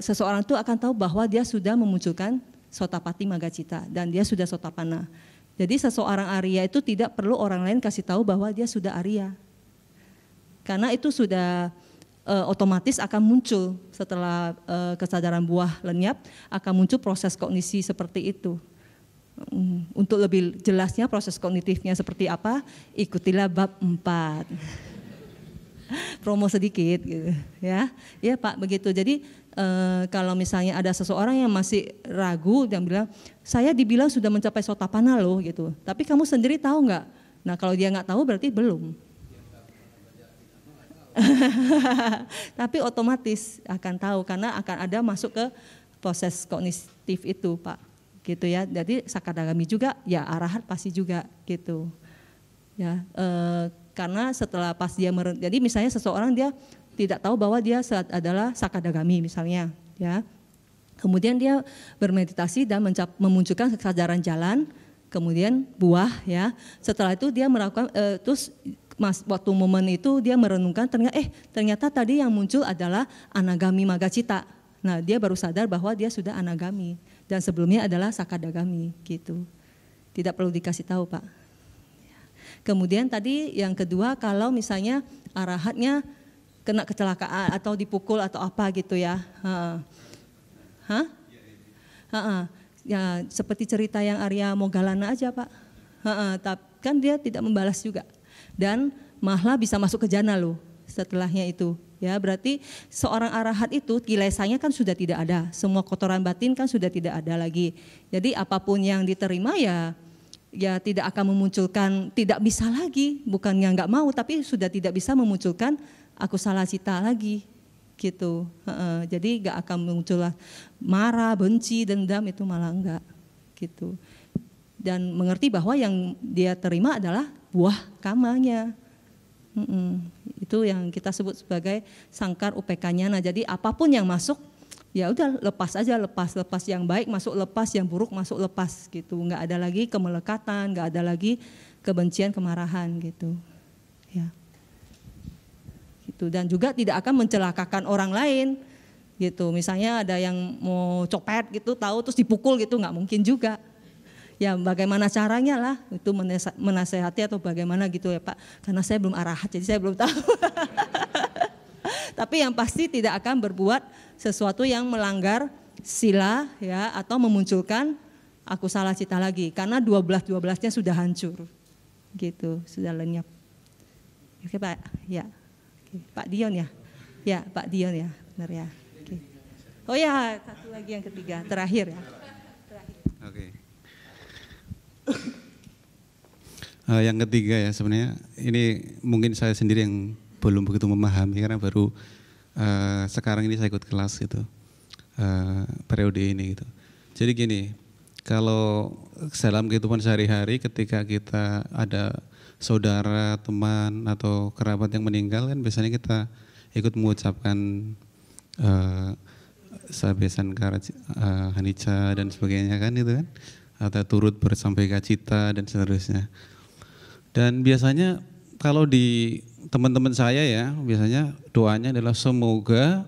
seseorang itu akan tahu bahwa dia sudah memunculkan sotapati magacita dan dia sudah sotapana. Jadi seseorang Arya itu tidak perlu orang lain kasih tahu bahwa dia sudah Arya, karena itu sudah otomatis akan muncul setelah kesadaran buah lenyap, akan muncul proses kognisi seperti itu. Untuk lebih jelasnya proses kognitifnya seperti apa, ikutilah bab 4. Promo sedikit gitu ya. Ya Pak, begitu. Jadi kalau misalnya ada seseorang yang masih ragu dan bilang, saya dibilang sudah mencapai sotapana loh gitu. Tapi kamu sendiri tahu nggak? Nah kalau dia nggak tahu berarti belum. Tapi otomatis akan tahu karena akan ada masuk ke proses kognitif itu Pak, gitu ya. Jadi sakadagami juga, ya arahat pasti juga gitu, ya. Karena setelah pas dia jadi misalnya seseorang dia tidak tahu bahwa dia adalah sakadagami misalnya, ya. Kemudian dia bermeditasi dan memunculkan kesadaran jalan, kemudian buah, ya. Setelah itu dia melakukan terus waktu momen itu dia merenungkan ternyata tadi yang muncul adalah anagami magacita. Nah dia baru sadar bahwa dia sudah anagami dan sebelumnya adalah sakadagami gitu. Tidak perlu dikasih tahu Pak. Kemudian tadi yang kedua, kalau misalnya arahatnya kena kecelakaan atau dipukul atau apa gitu ya. Ya seperti cerita yang Arya Moggallana aja Pak. Tapi kan dia tidak membalas juga. Dan malah bisa masuk ke jana loh setelahnya itu. Ya berarti seorang arahat itu kilesanya kan sudah tidak ada. Semua kotoran batin kan sudah tidak ada lagi. Jadi apapun yang diterima ya tidak akan memunculkan, tidak bisa lagi. Bukannya nggak mau tapi sudah tidak bisa memunculkan akusala cita lagi gitu. Jadi nggak akan muncul marah, benci, dendam, itu malah enggak gitu. Dan mengerti bahwa yang dia terima adalah buah kamanya. Itu yang kita sebut sebagai sangkar UPK-nya. Nah jadi apapun yang masuk ya udah lepas aja, lepas yang baik masuk lepas, yang buruk masuk lepas gitu. Nggak ada lagi kemelekatan, nggak ada lagi kebencian, kemarahan gitu. Ya. Gitu. Dan juga tidak akan mencelakakan orang lain gitu. Misalnya ada yang mau copet gitu, tahu terus dipukul gitu, nggak mungkin juga. Ya bagaimana caranya lah, itu menasehati atau bagaimana gitu ya Pak. Karena saya belum arahat jadi saya belum tahu. Tapi yang pasti tidak akan berbuat sesuatu yang melanggar sila ya atau memunculkan akusala cita lagi. Karena 12-12-nya sudah hancur gitu, sudah lenyap. Oke Pak, ya. Oke, Pak Dion ya. Ya Pak Dion ya, benar ya. Oke. Oh ya, satu lagi yang ketiga, terakhir ya. Oke. Yang ketiga ya, sebenarnya ini mungkin saya sendiri yang belum begitu memahami karena baru sekarang ini saya ikut kelas gitu, periode ini gitu. Jadi gini, kalau dalam kehidupan sehari-hari ketika kita ada saudara, teman atau kerabat yang meninggal kan biasanya kita ikut mengucapkan sabesan hanica dan sebagainya kan itu kan, atau turut bersampaikan cita dan seterusnya. Dan biasanya kalau di teman-teman saya ya, biasanya doanya adalah semoga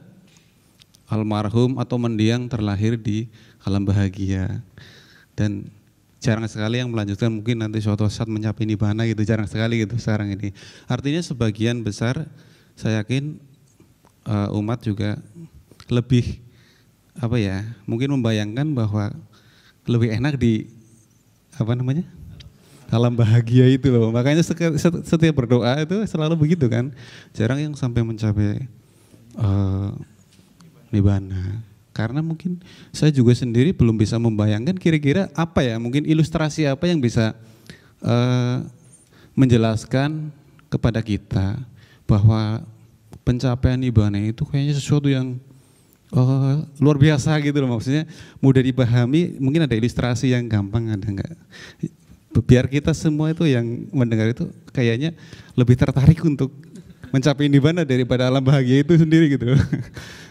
almarhum atau mendiang terlahir di alam bahagia. Dan jarang sekali yang melanjutkan mungkin nanti suatu saat mencapai nibbana gitu, jarang sekali gitu sekarang ini. Artinya sebagian besar saya yakin umat juga lebih mungkin membayangkan bahwa lebih enak di alam bahagia itu loh. Makanya setiap berdoa itu selalu begitu kan. Jarang yang sampai mencapai nibbana. Karena mungkin saya juga sendiri belum bisa membayangkan kira-kira mungkin ilustrasi apa yang bisa menjelaskan kepada kita bahwa pencapaian nibbana itu kayaknya sesuatu yang luar biasa gitu loh. Maksudnya mudah dipahami, mungkin ada ilustrasi yang gampang, ada enggak? Biar kita semua itu yang mendengar itu kayaknya lebih tertarik untuk mencapai nibbana daripada alam bahagia itu sendiri gitu.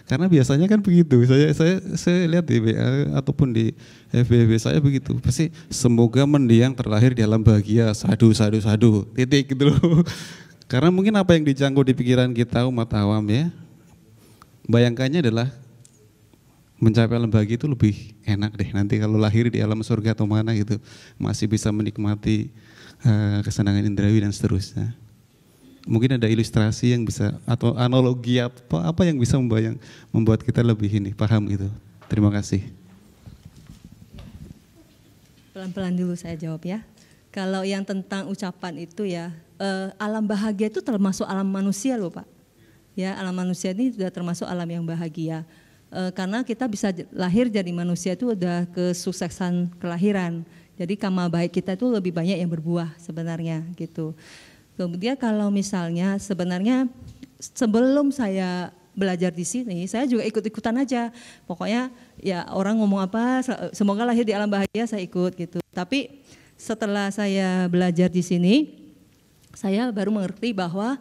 Karena biasanya kan begitu. Saya lihat di WA ataupun di FB saya begitu. Pasti semoga mendiang terlahir di alam bahagia, sadu titik gitu loh. Karena mungkin apa yang dijangkau di pikiran kita umat awam ya, bayangkannya adalah mencapai alam bahagia itu lebih enak deh nanti kalau lahir di alam surga atau mana gitu, masih bisa menikmati kesenangan indrawi dan seterusnya. Mungkin ada ilustrasi yang bisa atau analogi apa yang bisa membuat kita lebih paham gitu. Terima kasih. Pelan-pelan dulu saya jawab ya. Kalau yang tentang ucapan itu ya, alam bahagia itu termasuk alam manusia loh Pak. Ya, alam manusia ini sudah termasuk alam yang bahagia. Karena kita bisa lahir jadi manusia itu udah kesuksesan kelahiran. Jadi karma baik kita itu lebih banyak yang berbuah sebenarnya gitu. Kemudian kalau misalnya sebenarnya sebelum saya belajar di sini, saya juga ikut-ikutan aja. Pokoknya ya orang ngomong apa, semoga lahir di alam bahagia saya ikut gitu. Tapi setelah saya belajar di sini, saya baru mengerti bahwa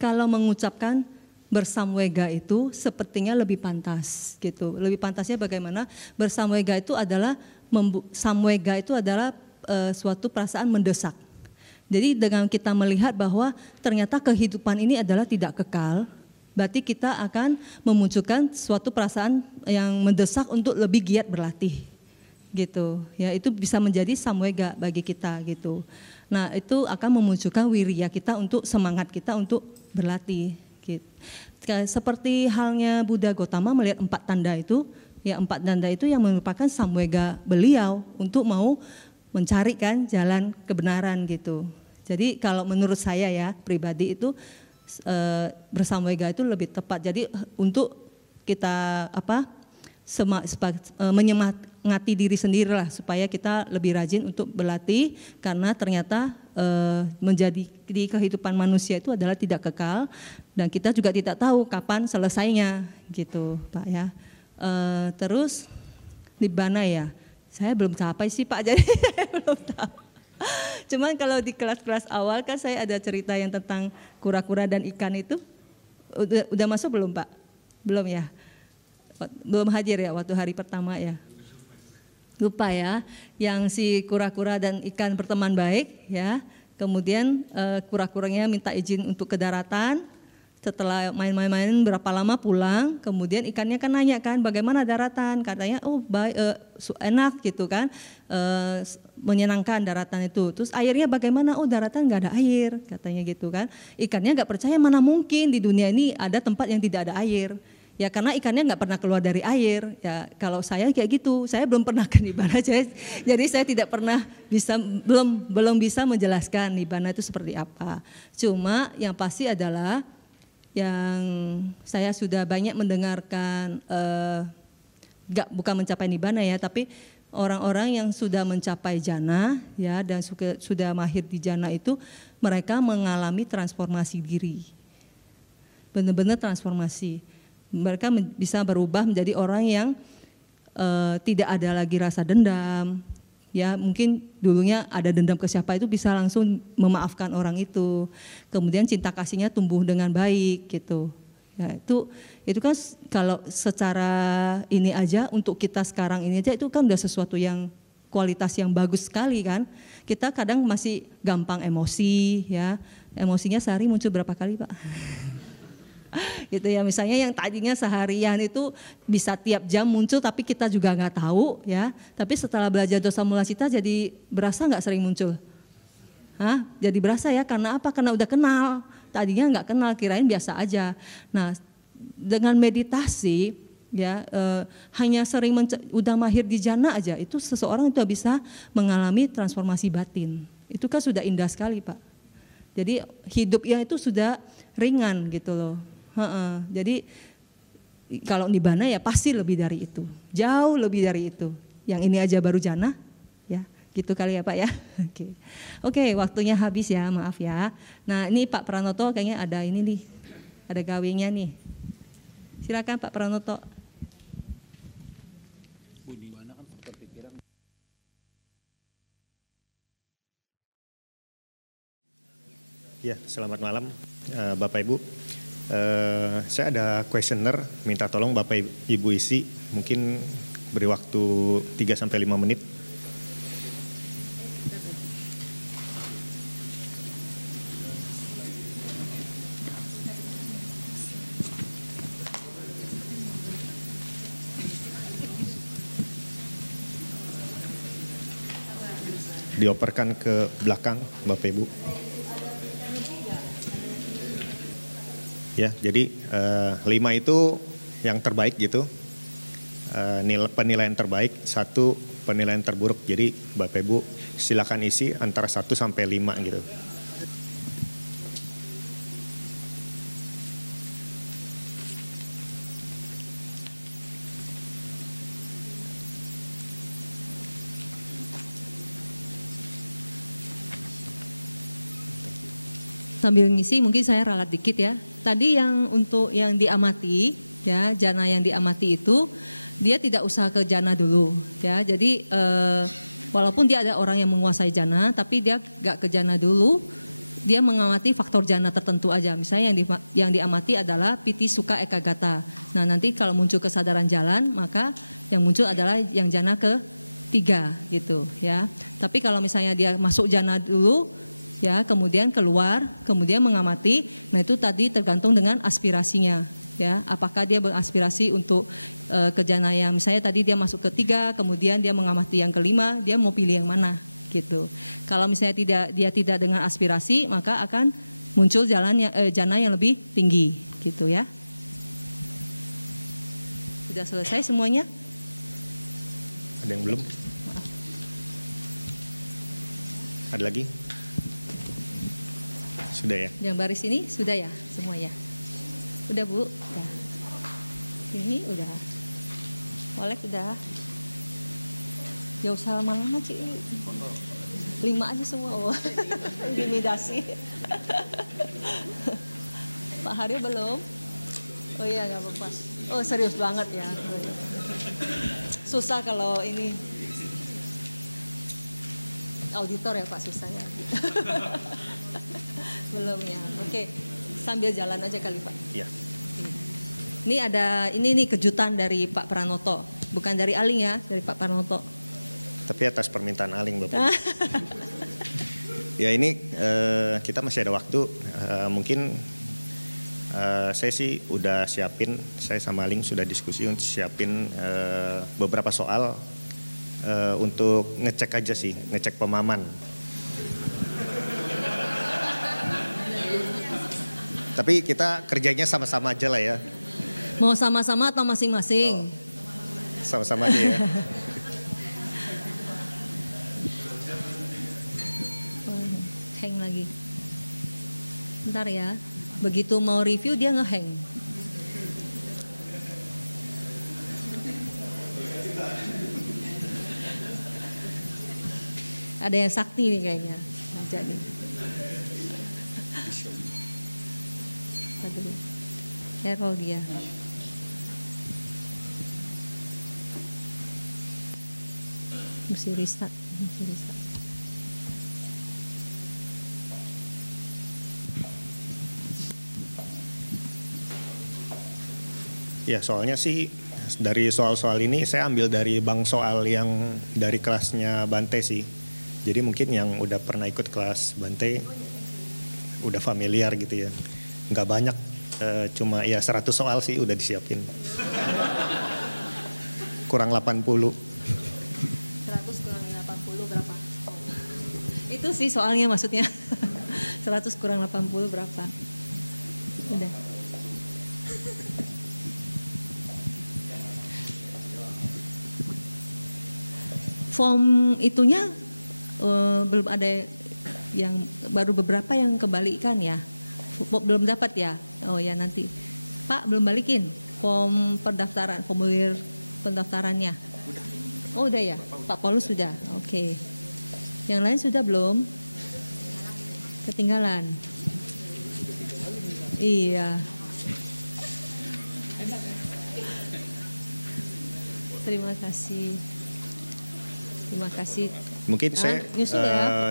kalau mengucapkan bersamwega itu sepertinya lebih pantas gitu. Lebih pantasnya bagaimana? Bersamwega itu adalah suatu perasaan mendesak. Jadi dengan kita melihat bahwa ternyata kehidupan ini adalah tidak kekal, berarti kita akan memunculkan suatu perasaan yang mendesak untuk lebih giat berlatih. Gitu. Ya, itu bisa menjadi samwega bagi kita gitu. Nah, itu akan memunculkan wirya kita untuk semangat kita untuk berlatih. Gitu. Seperti halnya Buddha Gautama melihat 4 tanda itu, ya 4 tanda itu yang merupakan samwega beliau untuk mau mencarikan jalan kebenaran gitu. Jadi kalau menurut saya ya pribadi itu bersamwega itu lebih tepat. Jadi untuk kita menyemangati diri sendiri lah supaya kita lebih rajin untuk berlatih, karena ternyata menjadi di kehidupan manusia itu adalah tidak kekal dan kita juga tidak tahu kapan selesainya gitu Pak ya. Terus nibbana ya, saya belum capai sih Pak, jadi saya belum tahu. Cuman kalau di kelas-kelas awal kan saya ada cerita yang tentang kura-kura dan ikan itu. Udah masuk belum Pak? Belum ya? Belum hadir ya waktu hari pertama ya? Lupa ya, yang si kura-kura dan ikan berteman baik ya. Kemudian kura-kuranya minta izin untuk ke daratan. Setelah main-main berapa lama pulang, kemudian ikannya kan nanya kan bagaimana daratan, katanya oh baik, enak gitu kan, menyenangkan daratan itu. Terus airnya bagaimana, oh daratan nggak ada air katanya gitu kan. Ikannya nggak percaya, mana mungkin di dunia ini ada tempat yang tidak ada air. Ya karena ikannya nggak pernah keluar dari air. Ya kalau saya kayak gitu, saya belum pernah ke nibbana, jadi saya tidak pernah belum bisa menjelaskan nibbana itu seperti apa. Cuma yang pasti adalah yang saya sudah banyak mendengarkan bukan mencapai nibbana ya, tapi orang-orang yang sudah mencapai jana ya dan sudah mahir di jana itu mereka mengalami transformasi diri. Benar-benar transformasi. Mereka bisa berubah menjadi orang yang tidak ada lagi rasa dendam. Ya, mungkin dulunya ada dendam ke siapa itu bisa langsung memaafkan orang itu. Kemudian cinta kasihnya tumbuh dengan baik gitu. Ya, itu kan kalau secara ini aja untuk kita sekarang ini aja itu kan udah sesuatu yang kualitas yang bagus sekali kan. Kita kadang masih gampang emosi ya. Emosinya sehari muncul berapa kali, Pak? Gitu ya, misalnya yang tadinya seharian itu bisa tiap jam muncul tapi kita juga nggak tahu ya. Tapi setelah belajar dosa mula cita jadi berasa nggak sering muncul? Hah? Jadi berasa ya, karena apa? Karena udah kenal. Tadinya nggak kenal, kirain biasa aja. Nah, dengan meditasi ya hanya sering udah mahir di jana aja itu seseorang itu bisa mengalami transformasi batin. Itu kan sudah indah sekali, Pak. Jadi hidupnya itu sudah ringan gitu loh. Jadi kalau nibbana ya pasti lebih dari itu, jauh lebih dari itu. Yang ini aja baru jana, ya gitu kali ya Pak ya. Oke, waktunya habis ya, maaf ya. Nah ini Pak Pranoto kayaknya ada ini nih, ada gawingnya nih. Silakan Pak Pranoto. Ya, selamat malam Bapak Ibu. Saya ada questionnaire, minta tolong Bapak Ibu isi, mungkin beri waktu 3-5 menit. Dioperkan ke belakang Bapak Ibu. Ya, jadi 5 itu yang terbaik gitu, penilaian terbaik, 1 penilaian terburuk. Jadi Bapak Ibu silakan isi antara 1 sampai 5 gitu. Sambil ngisi mungkin saya ralat dikit ya. Tadi yang untuk yang diamati ya, jana yang diamati itu dia tidak usah ke jana dulu ya. Jadi walaupun dia ada orang yang menguasai jana tapi dia gak ke jana dulu, dia mengamati faktor jana tertentu aja. Misalnya yang diamati adalah piti suka ekagata. Nah, nanti kalau muncul kesadaran jalan maka yang muncul adalah yang jana ke-3 gitu ya. Tapi kalau misalnya dia masuk jana dulu ya, kemudian keluar, kemudian mengamati. Nah itu tadi tergantung dengan aspirasinya, ya. Apakah dia beraspirasi untuk ke jana yang misalnya tadi dia masuk ke-3, kemudian dia mengamati yang ke-5, dia mau pilih yang mana, gitu. Kalau misalnya dia tidak dengan aspirasi, maka akan muncul jana yang lebih tinggi, gitu ya. Sudah selesai semuanya? Ada yang belum? Ada lagi? Sudah ya? Yang baris ini sudah ya semua ya? Udah Bu? Udah. Ini udah. Olek udah. Ya usah lama-lama Ci. 5 aja semua. Oh. Intimidasi. Pak Haryo belum? Oh iya gak apa-apa. Oh serius banget ya. Susah kalau ini. Auditor ya Pak, susah ya. Belum ya. Oke. Sambil jalan aja kali Pak. Iya. Ini ada ini kejutan dari Pak Pranoto. Bukan dari Aling ya, dari Pak Pranoto. Tapi atas permintaan Aling Bapak. Ya ini kita masih ada waktu. Mungkin saya sih udah siapin, saya sama Aling sudah diskusi untuk siapin beberapa soal untuk ngecek aja sih, ngecek pemahaman. Tapi kita kerjanya sama-sama aja lah ya. Mau sama-sama atau masing-masing? Sama-sama aja ya. Hang lagi. Bentar ya. Begitu mau review dia nge-hang. Ada yang sakti nih kayaknya. Baca nih. Aduh. Error dia. Mesti restart. Ya soalnya sih dari soal-soal ini saya ambil dari bank soal yang dari kelasnya Bante sih. Jadi mungkin yang udah pernah ikut kelas Bante udah familiar gitu ya. Nggak banyak, cuma ya 100 soal sih udah disiapin. Kurang 80. 100 kurang 80 berapa? Itu sih soalnya maksudnya. 100 kurang 80 berapa? Udah. Form itunya belum ada yang baru beberapa yang kebalikan ya. Belum dapat ya. Oh ya nanti. Pak belum balikin form pendaftaran, formulir pendaftarannya. Oh udah ya. Pak Paulus sudah. Oke. Yang lain sudah belum? Ketinggalan. Iya. Terima kasih. Terima kasih. Mungkin saya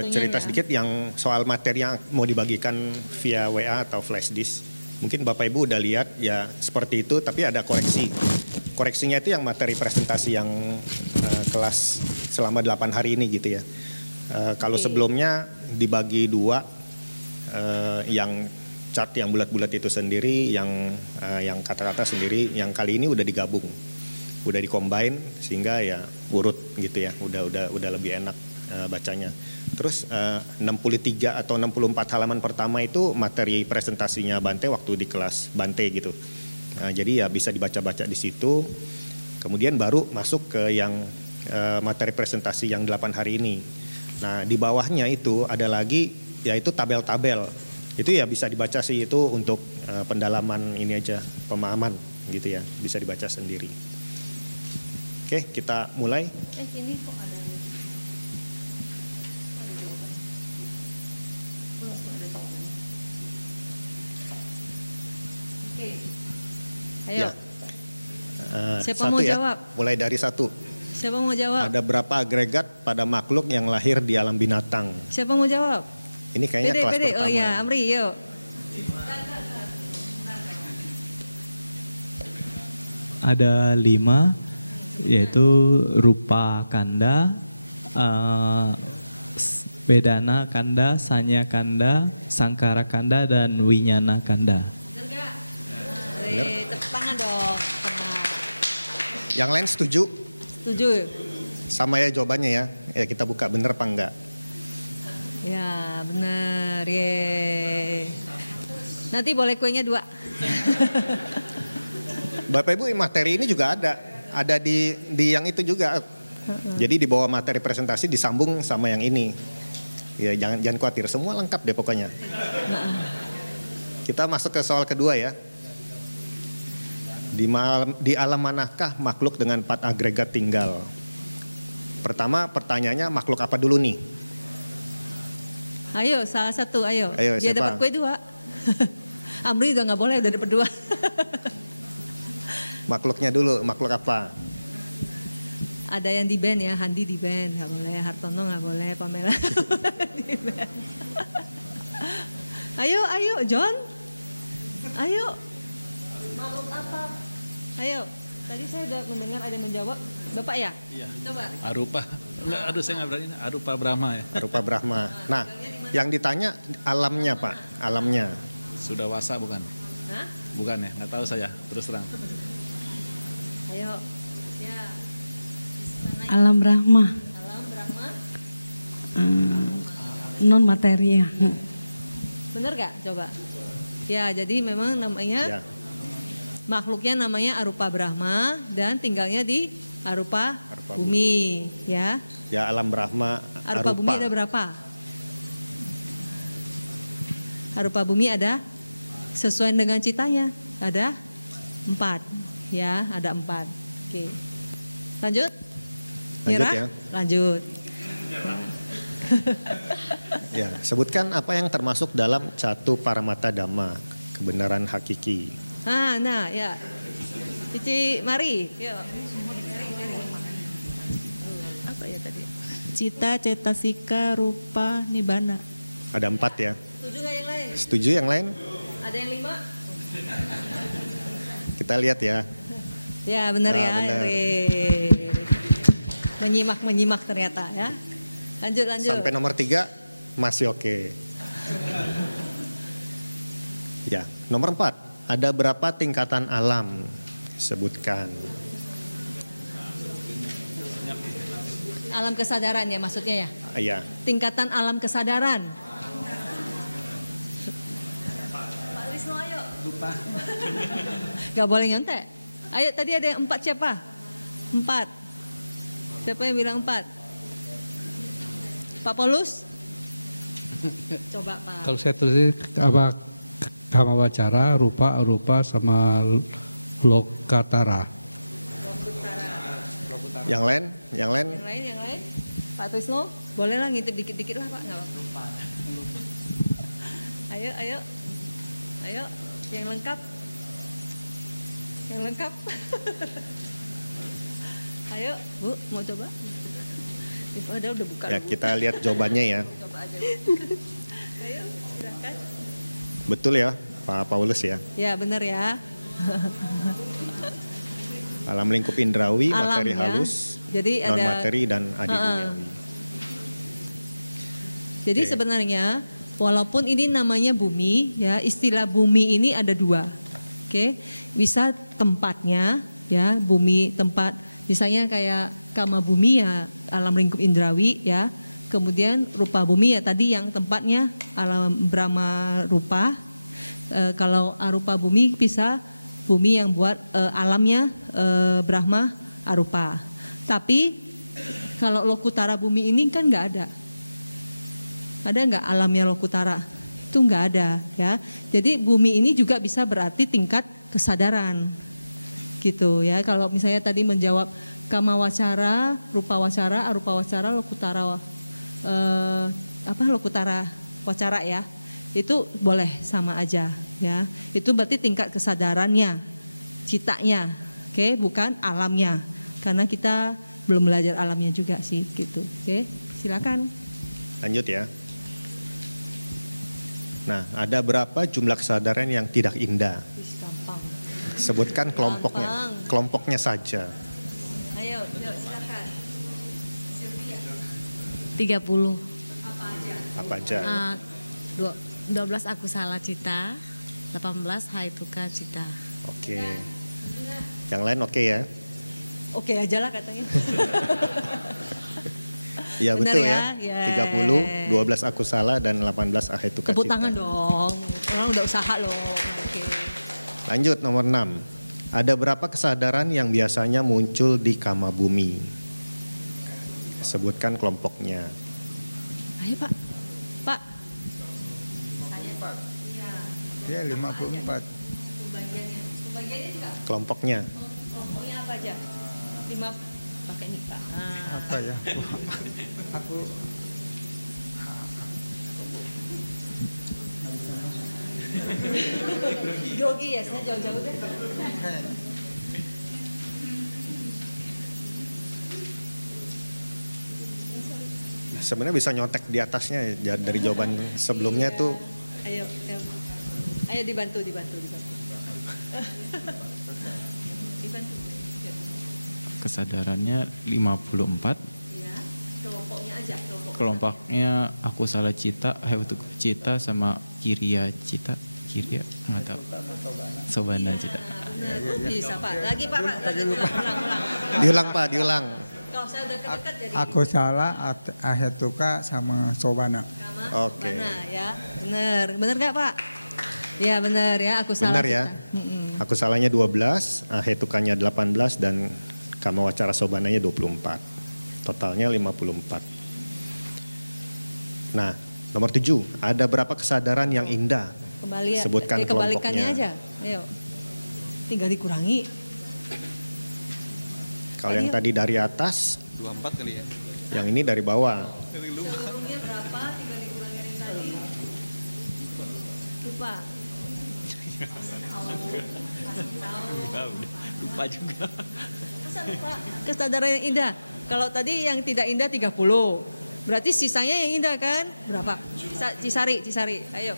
cerita sedikit yang soal materi yang mau dibagikan via WA atau flash disk. Mungkin Bapak Ibu udah lihat ya seperti itu, tapi ada koreksi. Koreksinya itu yang materi presentasi yang kelas selama 8 hari ini gitu ya. Kalau sebelumnya dibagi 2, yang chart yang bulat-bulat itu sendiri, yang kata-kata sendiri, yang kali ini udah digabung. Udah dikombine sehingga ya urut gitu ya, udah lebih enak bacanya. Terus 63 atau 64 halaman pertama itu materi presentasinya Bante waktu di kelas Bante gitu. Jadi ya bisa dibaca-baca di situ. Kemudian baru masuk ke yang materi presentasi yang 8 hari ini. Nah di bawahnya itu ada lagi yaitu tabel-tabel. Itu ya bisa dibaca sih, itu untuk pendalaman ini aja, pemahaman gitu ya, bisa dibaca sendiri. Oke, kita mulai. Ini kok ada Oke. Ayo. Ya. Siapa mau ya, jawab? Mulai dari 1. Siapa mau jawab? Ada berapa agregat pada makhluk yang lahir di alam binatang? Siapa mau jawab? Ini kayaknya kelas pertama. Oh ya, Amri, yuk. Ada 5, yaitu rupa kanda, bedana kanda, sanya kanda, sangkara kanda, dan winyana kanda. Bener. Tepuk tangan dong. Tenang. Yang lain setuju? Setuju. Sama ya jawabannya ya. Ya kita buka bener apa enggak? Ya bener. Ye. Nanti boleh kuenya 2. Bapak Ibu materi ini juga ada di yang itu juga. Jadi di bawah materi presentasi disambung sama yang ini. Ya jangan khawatir, semua lengkap deh pokoknya. Kita masuk ke soal kedua ya. Di alam manakah makhluk dengan 4 agregat tinggal? Pertama pertanyaannya makhluk apa dulu nih? Ayo salah satu, ayo. Dia siapa? dapat kue 2. Amri udah nggak boleh, udah dapat 2. Makhluknya dulu, makhluk apa? Ada yang di band ya, Handi di band, nggak boleh, Hartono nggak boleh, Pamela di band. Ayo, John. Ayo. Makhluk apa? Ayo. Tadi saya udah mendengar ada yang menjawab. Bapak ya? Iya. Coba. Arupa. Enggak, aduh saya nggak berani. Arupa Brahma ya. Arupa Brahma. Nah, yang ditanya alamnya Pak, alamnya. Sudah wasa bukan? Hah? Bukan ya, nggak tahu saya, terus terang. Ayo. Ya. Alam Brahma. Alam Brahma. Non materi ya. Bener gak? Coba. Ya, jadi memang namanya makhluknya namanya Arupa Brahma dan tinggalnya di Arupa Bumi, ya. Ya, alam Brahma. Arupa Bumi ada berapa? Arupa Bumi ada sesuai dengan citanya ada 4, ya, ada 4. Oke. Lanjut? Lanjut ya. Lanjut. Ya. Ya, sebutkan apa yang termasuk dalam Catu Paramata Dhamma, kebenaran hakiki. Nah ya. Cici, mari. Yuk. Apa ya tadi? Cita, cetasika, rupa, nibbana. Ada 4 ya. Setuju nggak yang lain? Setuju yang lain? Ada yang 5? Kita lihat ya. Ya benar ya. Benar. Menyimak ternyata ya. Lanjut. Sampai nomor 3 masih oke. Ya, nomor 4. Ada berapa tingkatan alam? Sebutkan. Alam kesadaran ya maksudnya ya? Iya. Tingkatan alam kesadaran. Pak Wisnu ayo. Lupa. Gak boleh nyontek. Ayo tadi ada yang 4 siapa? 4. Siapa yang bilang 4? Pak Paulus? Coba Pak. Kalau saya tulis apa kama wacara, rupa, arupa sama lokatara. Yang lain? Yang lain? Pak Trisno, boleh lah ngintip dikit-dikit lah Pak, nggak apa-apa. Ayo, yang lengkap. Ayo, Bu, mau coba? Padahal udah buka. Ya, kita lihat jawabannya ya. Coba aja. Ayo, silakan. Betul ya, Pak Paulus ya. Ya, benar ya. Alam lingkup indrawi, Alam, materi ya. halus, Jadi non ada materi dan adi duniawi. Jadi sebenarnya walaupun ini namanya bumi ya, istilah bumi ini ada 2. Oke. Bisa tempatnya ya, bumi tempat misalnya kayak kama bumi ya, alam lingkup indrawi ya. Kemudian rupa bumi ya tadi yang tempatnya alam Brahma rupa. Kalau arupa bumi bisa bumi yang buat alamnya Brahma arupa. Tapi kalau lokutara bumi ini kan nggak ada. Ada nggak alamnya lokutara? Itu nggak ada ya. Jadi bumi ini juga bisa berarti tingkat kesadaran gitu ya. Kalau misalnya tadi menjawab kama wacara, rupa wacara, arupa wacara, lokutara lokutara wacara ya. Itu boleh sama aja ya. Itu berarti tingkat kesadarannya, citanya, oke, bukan alamnya. Karena kita belum belajar alamnya juga sih gitu. Oke, silakan. Lanjut ya. Nah, ada berapa jumlah kesadaran yang tidak indah? Gampang. Sebutkan kelompoknya. Gampang. Kelompoknya saja. Ayo silakan. 30. Apa aja? 12 aku salah cita, 18 haituka cita. Oke. Yang lain oke ya? Oke aja lah katanya. Iya Benar betul ya? ya. 30, 12 aku salah dan 18 ahetuka Tepuk cita. tangan dong. Orang udah usaha loh. Oke. Lanjut nomor 6. Ada berapa kesadaran yang biasanya muncul di kama bumi? Sebutkan kelompoknya. Ayo Pak. Pak. Ya 54. Pembagiannya juga. Kelompoknya. Kelompoknya apa aja? 5 pakai nih Pak. Apa ya? Aku Grogi ya, saya jauh-jauh deh. Nah, sebenarnya bisa nyontek di atasnya ya, dari jawaban sebelumnya tuh. Ayo. Ayo dibantu. Dibantu. Kesadarannya 54. Ya, kelompoknya aja. Kelompoknya aku salah cita, hetuka cita sama kiriya cita. Kiriya nggak tahu. Sobana cita. Benar, bisa Pak. Lagi Pak. Lagi ulang. Diulang Pak, diulang. Kalau saya udah dekat jadi. aku salah ahetuka sama sobana. Oke. Mana ya? Benar nggak Pak? Ya benar ya, aku salah. Benar ya. Aku salahnya 12, ahetukanya 18 dan kama wacara sobananya 24. Totalnya 54. Nah, nomor 7, ada berapa kesadaran yang indah? Kembali ya. Sebutkan kebalikannya kelompoknya. aja. Ayo. Tinggal dikurangi. Kalau yang tadi dari atas 24 kali ya. Yang ini dari bawah. Seluruhnya berapa? 3 dikurangi yang tadi. Lupa. Lupa juga. Masa lupa? Kesadaran yang indah. Kalau tadi yang tidak indah 30. Berarti sisanya yang indah kan? Berapa? Cisari. Ayo.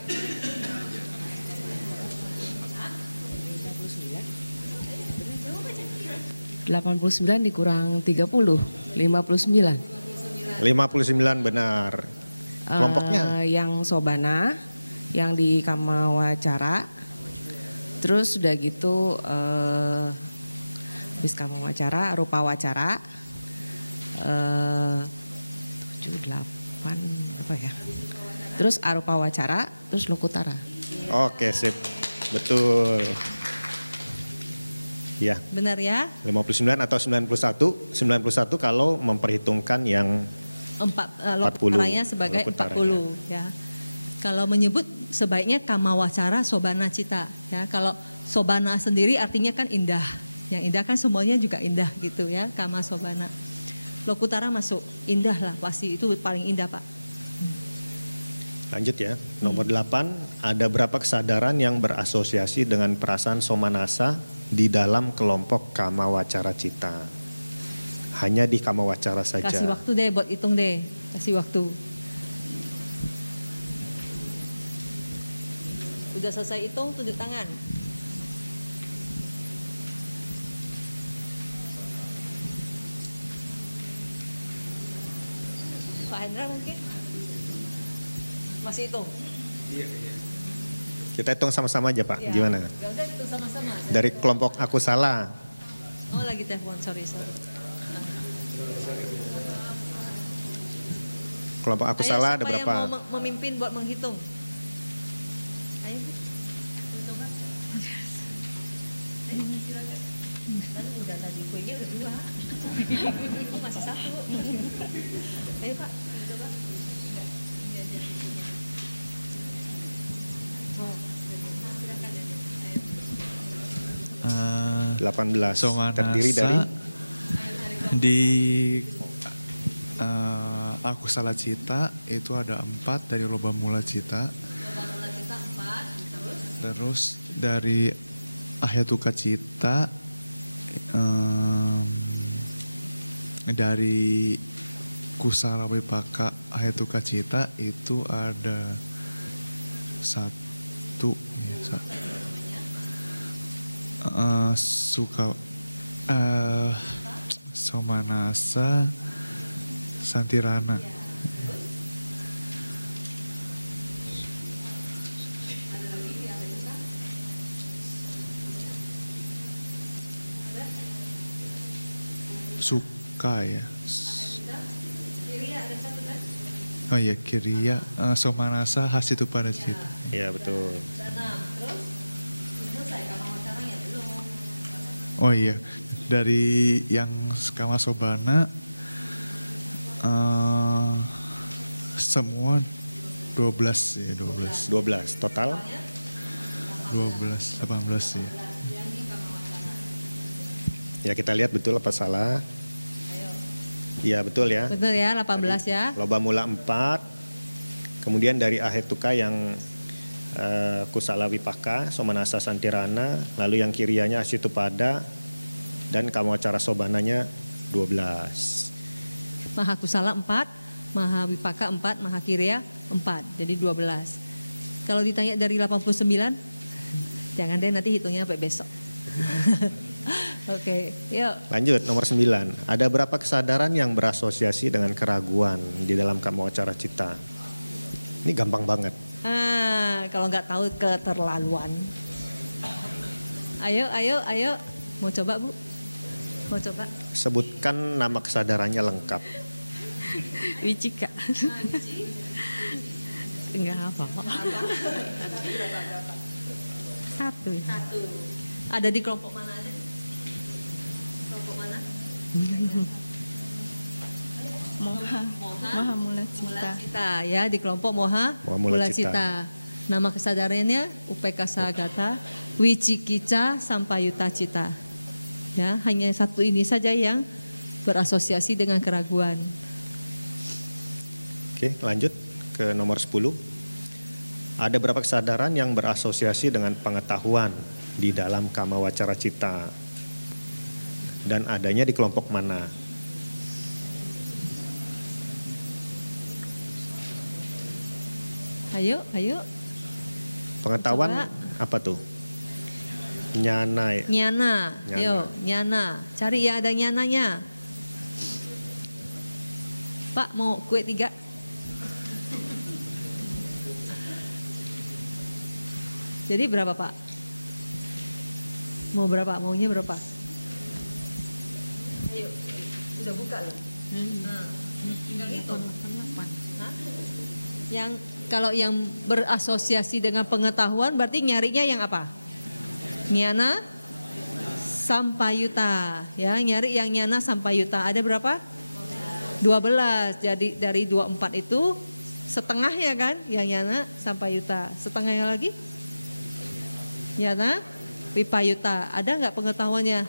89 dikurang 30, 59. 59 benar. Kelompoknya? Yang Sobana, yang di Kamawacara. Terus udah gitu habis Kamawacara, Rupa Wacara. 7, 8 apa ya? Terus Arupa Wacara, terus Lokutara. Oke, sip. Betul. Ya. Benar ya? 59 atau 91. 91 kalau memperhitungkan yang 40. Lokutaranya sebagai 40 ya. Kalau menyebut sebaiknya Kamawacara Sobana Cita ya. Kalau Sobana sendiri artinya kan indah. Yang indah kan semuanya juga indah gitu ya, Kama Sobana. Lokutara masuk, indah lah pasti itu paling indah Pak. Lanjut ya, nomor 8, ada berapa kesadaran yang berasosiasi dengan perasaan somanasa di dalam kelompok Kamawacara Cita? Hanya di Kamawacara saja. Kasih waktu deh buat hitung deh, kasih waktu. Udah selesai hitung, tunjuk tangan. Pak Hendra mungkin? Masih hitung? Iya. Kita hitung sama-sama aja Pak, Ya. gimana? Gak usah hitung sama-sama. Dari kelompok aku salah. Oh lagi telepon, sorry. Kelompok aku Ayo, salah ada siapa berapa? yang mau memimpin buat menghitung? Ayo, coba. Ayo, silakan. Kan udah tadi kuenya udah 2. Masih 1. Ayo Pak, coba. Ini aja kuenya. Oh, silakan ya. Ayo. 18. Somanasa Terdiri dari di aku salah cita itu ada 4 dari loba mula cita. Terus dari ahyatuka cita dari kusala wipaka ahyatuka cita itu ada 1 suka somanasa santirana. Suka ya. Oh iya, kiriya somanasa hasitu pada cita. Iya betul. Oh iya, dari yang Kama Sobana semua 12 ya, 12 total 18 ya. Ya kita lihat betul apa salah. Iya betul ya. Betul ya, 18 ya. Loba mula 4. Kemudian dari ahetuka yang kusala wipaka, somanasa santirana, lalu yang kirianya asitupada, dan kamawacara sobananya 12. Maha kusala 4, maha wipaka 4, maha kiriya 4. Jadi 12. Kalau ditanya dari 89, jangan deh nanti hitungnya sampai besok. Oke, yuk. Lanjut nomor 9. Ada berapa kesadaran yang berasosiasi dengan keraguan di dalam kamawacara cita? Ini gampang banget. Kalau nggak tahu keterlaluan. Ayo. Mau coba Bu? Mau coba? Sebutkan nama kesadarannya lengkap. Wicika. Enggak apa. 1. Ada di kelompok mana aja? Kelompok mana? Moha mula cita. Ya, di kelompok Moha Mula Mula Cita. Nama kesadarannya UPK Sagata Wicikica Sampayuta Cita. Ya, hanya satu ini saja yang berasosiasi dengan keraguan. Oke, lanjut ke nomor 10. Ada berapa kesadaran yang berasosiasi dengan pengetahuan di dalam kama wacara cita? Dan adanya di kelompok mana? Ayo. Pengetahuan Coba. apa tuh? Nyana. Nyana. Yuk, nyana. Cari yang ada nyananya. Pak mau kue 3? Jadi berapa Pak? Mau berapa? Maunya berapa? Ayo, udah buka loh. Tinggal hitung. Yang kalau yang berasosiasi dengan pengetahuan berarti nyarinya yang apa? Nyana Sampayuta. Ya, nyari yang nyana Sampayuta. Ada berapa? 12. Jadi dari 24 itu setengahnya kan yang nyana Sampayuta. Setengahnya lagi? Nyana Wipayuta. Ada nggak pengetahuannya?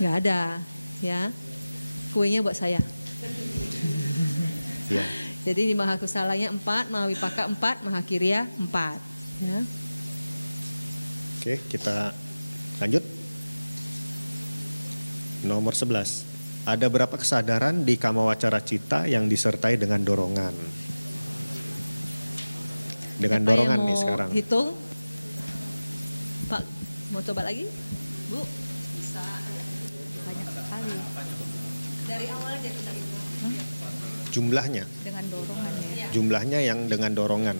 Nggak ada. Ya, kuenya buat saya. Ya. Jadi di Mahakusalanya 4, Mahawipaka 4, Mahakirya 4. Ya. Oke, kita lanjut. Nomor 11. Ada berapa kesadaran di kama wacara cita yang disertai dengan dorongan? Dengan Siapa dorongan yang nih mau sekarang. hitung? Pak, mau coba lagi? Bu, bisa. Banyak sekali. Dari awal aja kita hitung. Jumlahnya. Dengan dorongan ya. Jumlahnya yang dengan dorongan.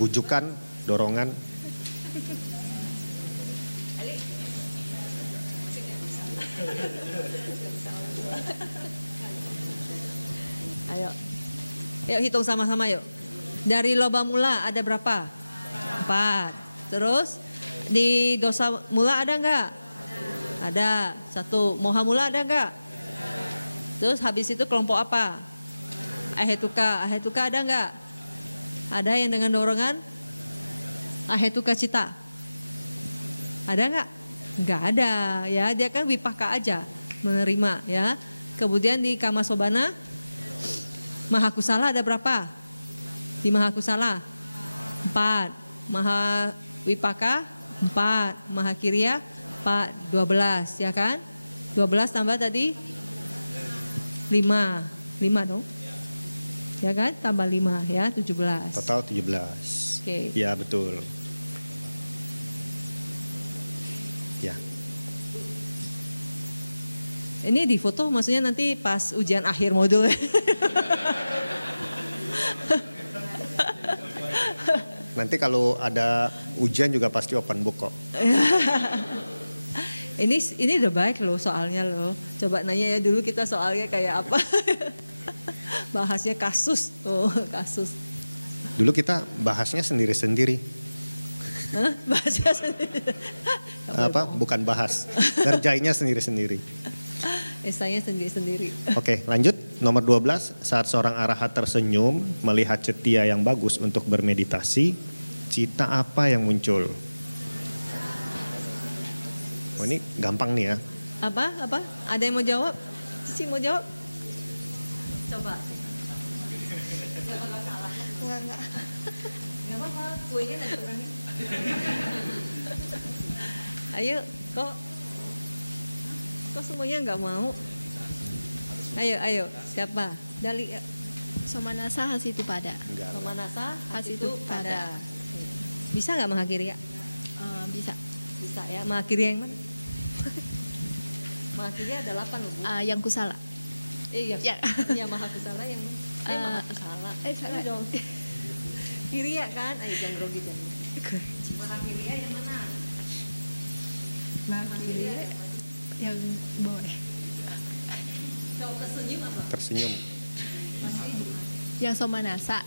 Bujukan, dorongan. Ayo. Yuk hitung sama-sama yuk. Dari loba mula ada berapa? 4. Terus di dosa mula ada enggak? Ada. 1. Moha mula ada enggak? Terus habis itu kelompok apa? Ahetuka. Ahetuka ada enggak? Ada yang dengan dorongan? Ahetuka cita. Ada enggak? Enggak ada ya. Dia kan wipaka aja. Menerima ya. Kemudian di kama sobana Mahakusala ada berapa? Di Mahakusala 4. Maha Wipaka 4. Mahakirya 4. 12 ya kan? 12 tambah tadi 5. 5 dong. Ya kan? Tambah 5 ya 17. Total 17. Oke. Ya betul. Ya. Ini di foto maksudnya nanti pas ujian akhir modul. Nanti kalau ada ujian juga pasti open book kok. Ini udah baik loh soalnya loh. Coba nanya ya dulu kita soalnya kayak apa. Bahasnya kasus. Oh, kasus. Dulu kita bahasnya sendiri-sendiri. Hah? Bahasnya sendiri. Apa? Bukan bahas. Ngerjainnya sendiri-sendiri. Esainya sendiri-sendiri. Oke, lanjut. Nomor 12, saat seorang arahat tersenyum melihat cetia yang bagus untuk bermeditasi, cita apa yang muncul? Oh, ini gampang nih ya. Apa? Ada yang mau jawab? Cici mau jawab? Coba. Enggak. Enggak apa-apa, kuenya nanti kurangin. Ayo, kok semuanya nggak mau? Ayo, siapa? Dali. Somanasa Hasitupada. Somanasa Hasitupada. Bisa nggak Mahakirya? Bisa. Bisa ya. Mahakirya yang mana? Mahakirya ada 8 loh Bu. Yang kusala. Iya. Ya. Iya Mahakusala yang Mahakusala. Salah dong. Kirya kan? Ayo jangan grogi jangan. Mahakirya yang mana? Mahakirya yang boleh. Kalau tersenyum apa? Tersenyum. Yang Somanasa.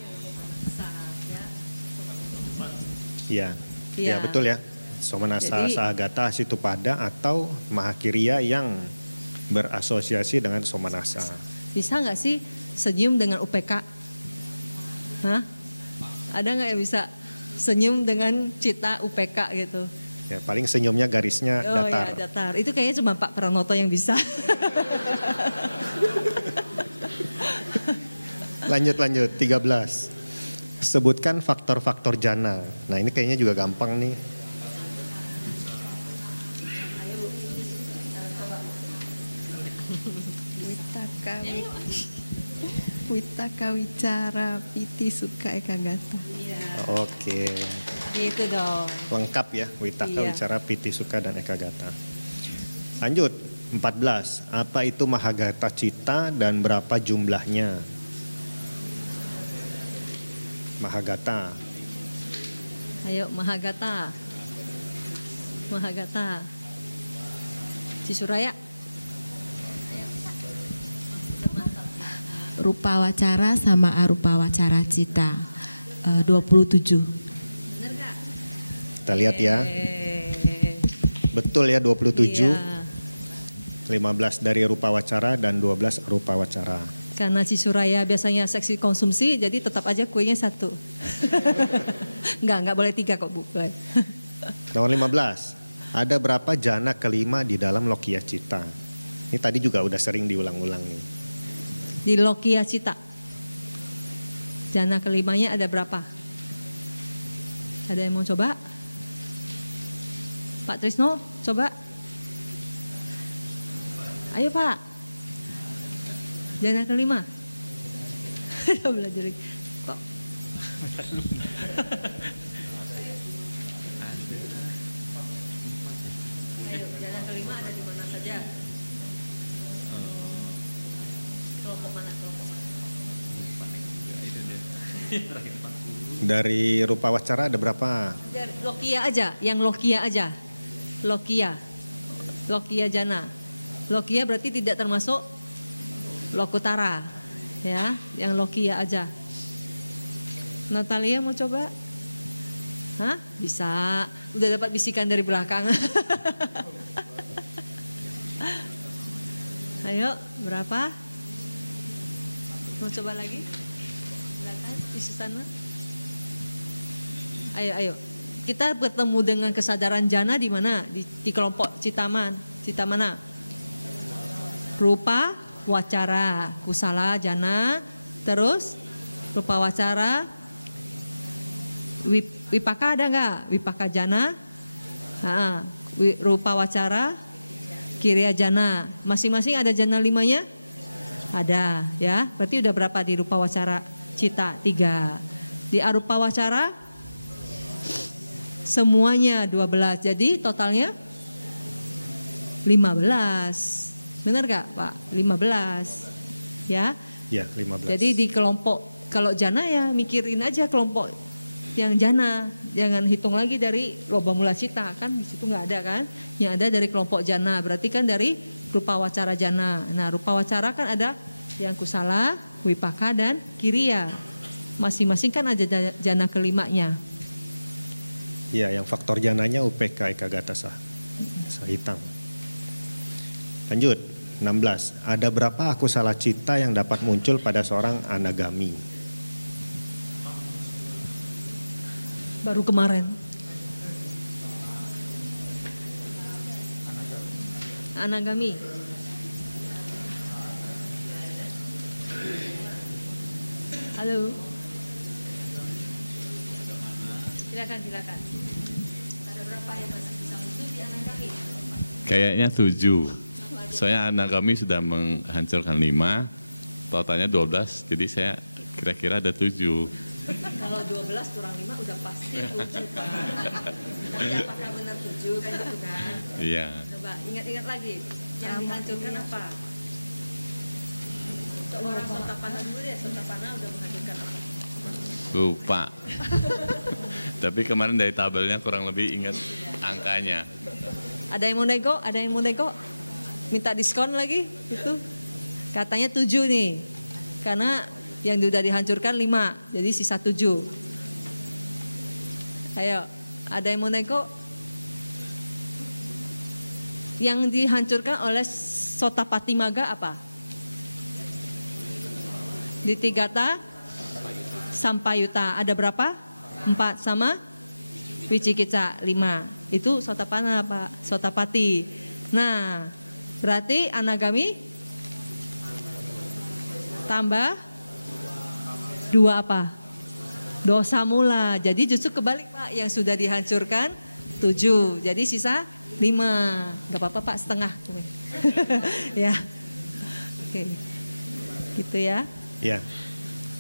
Iya. Iya. Ya betul ya. Somanasa Jadi- Sahagata Situpada atau Mahakirya yang berasosiasi dengan Somanasa. Bisa nggak sih senyum dengan UPK? Hah? Ada nggak yang bisa senyum dengan cita UPK gitu? Ya, paling senyumnya garisnya Oh datar. ya datar. Itu kayaknya cuma Pak Pranoto yang bisa. Lanjut 13. Sebutkan faktor-faktor jana. Nah ini kayaknya juga gampang nih. Witaka, wicara, piti, suka, ekagata. Oke. Gitu dong. Lengkap ya, witaka, Iya. wicara, piti, suka, dan ekagata. Lanjut, 14. Apa itu mahagata cita dan berapa jumlahnya? Mahagata. Ayo Mahagata. Mahagata. Cisuraya. Rupa wacara sama arupa wacara cita 27. Kita lihat ya. Betul ya 27. Iya. 15 dari rupa wacara dan 12 arupa wacara. Karena Cisuraya biasanya seksi konsumsi, jadi tetap aja kuenya 1. Enggak boleh 3 kok Bu. Boleh. Nomor 15. Ada berapa jana kelima di dalam Lokiya Cita? Ini tadi juga udah sering diulang-ulang nih. Di Lokiya Cita. Jana kelimanya ada berapa? Ada yang mau coba? Pak Trisno, coba. Ayo Pak. Jana kelima. Belajar lagi. Kok? Ayo, jana kelima ada di mana saja? Kelompok mana? Dari rupa wacara ada berapa? Lokiya aja, yang Lokiya aja. Lokiya jana. Lokiya berarti tidak termasuk Lokutara, ya, yang Lokiya aja. Natalia mau coba? Hah? Bisa. Udah dapat bisikan dari belakang. Ayo, berapa? Mau coba lagi? Silakan di sana. Ayo. Kita bertemu dengan kesadaran jana di mana? Di kelompok cita mana? Rupa wacara, kusala jana, terus rupa wacara, wipaka ada nggak? Wipaka jana, rupa wacara, kiriya jana. Masing-masing ada jana 5-nya? Ada ya. Berarti udah berapa di rupa wacara cita? 3. Di arupa wacara semuanya 12. Jadi totalnya 15. Benar gak Pak? 15. Ya. Ya 15. Jadi di kelompok, kalau jana ya mikirin aja kelompok yang jana. Jangan hitung lagi dari loba mula cita. Kan di situ gak ada kan. Yang ada dari kelompok jana. Berarti kan dari rupa wacara jana. Nah rupa wacara kan ada yang kusala, wipaka, dan kiriya. Masing-masing kan ada jana kelimanya. Ya, yang faktor jananya UPK ekagata sahitang. Lanjut, 16. Ada berapa akusala cita yang dapat muncul pada seorang anagami? Baru kemarin. Anagami. Halo. Silakan. Ada berapa yang masih bisa muncul di anagami? Kayaknya 7. Soalnya anagami sudah menghancurkan 5, totalnya 12, jadi saya kira-kira ada 7. Kalau 12 kurang 5 udah pasti 7 Pak. Tapi apakah benar 7 kan gitu kan? Iya. Coba ingat-ingat lagi, yang dihancurkan apa? Untuk orang Sotapana dulu ya, Sotapana udah menghancurkan apa? Lupa. Tapi kemarin dari tabelnya kurang lebih ingat angkanya. Ada yang mau nego? Minta diskon lagi gitu. Katanya 7 nih. Karena yang sudah dihancurkan 5, jadi sisa 7. Ayo, ada yang mau nego? Yang dihancurkan oleh Sotapati Maga apa? Di Tigata Sampayuta ada berapa? 4 sama Wicikitsa 5. Itu Sotapana Pak, Sotapati. Nah, berarti anagami tambah 2 apa? Dosa mula. Jadi justru kebalik Pak, yang sudah dihancurkan 7. Jadi sisa 5. Gak apa-apa Pak, setengah. Ya. Oke. Gitu ya. Ya.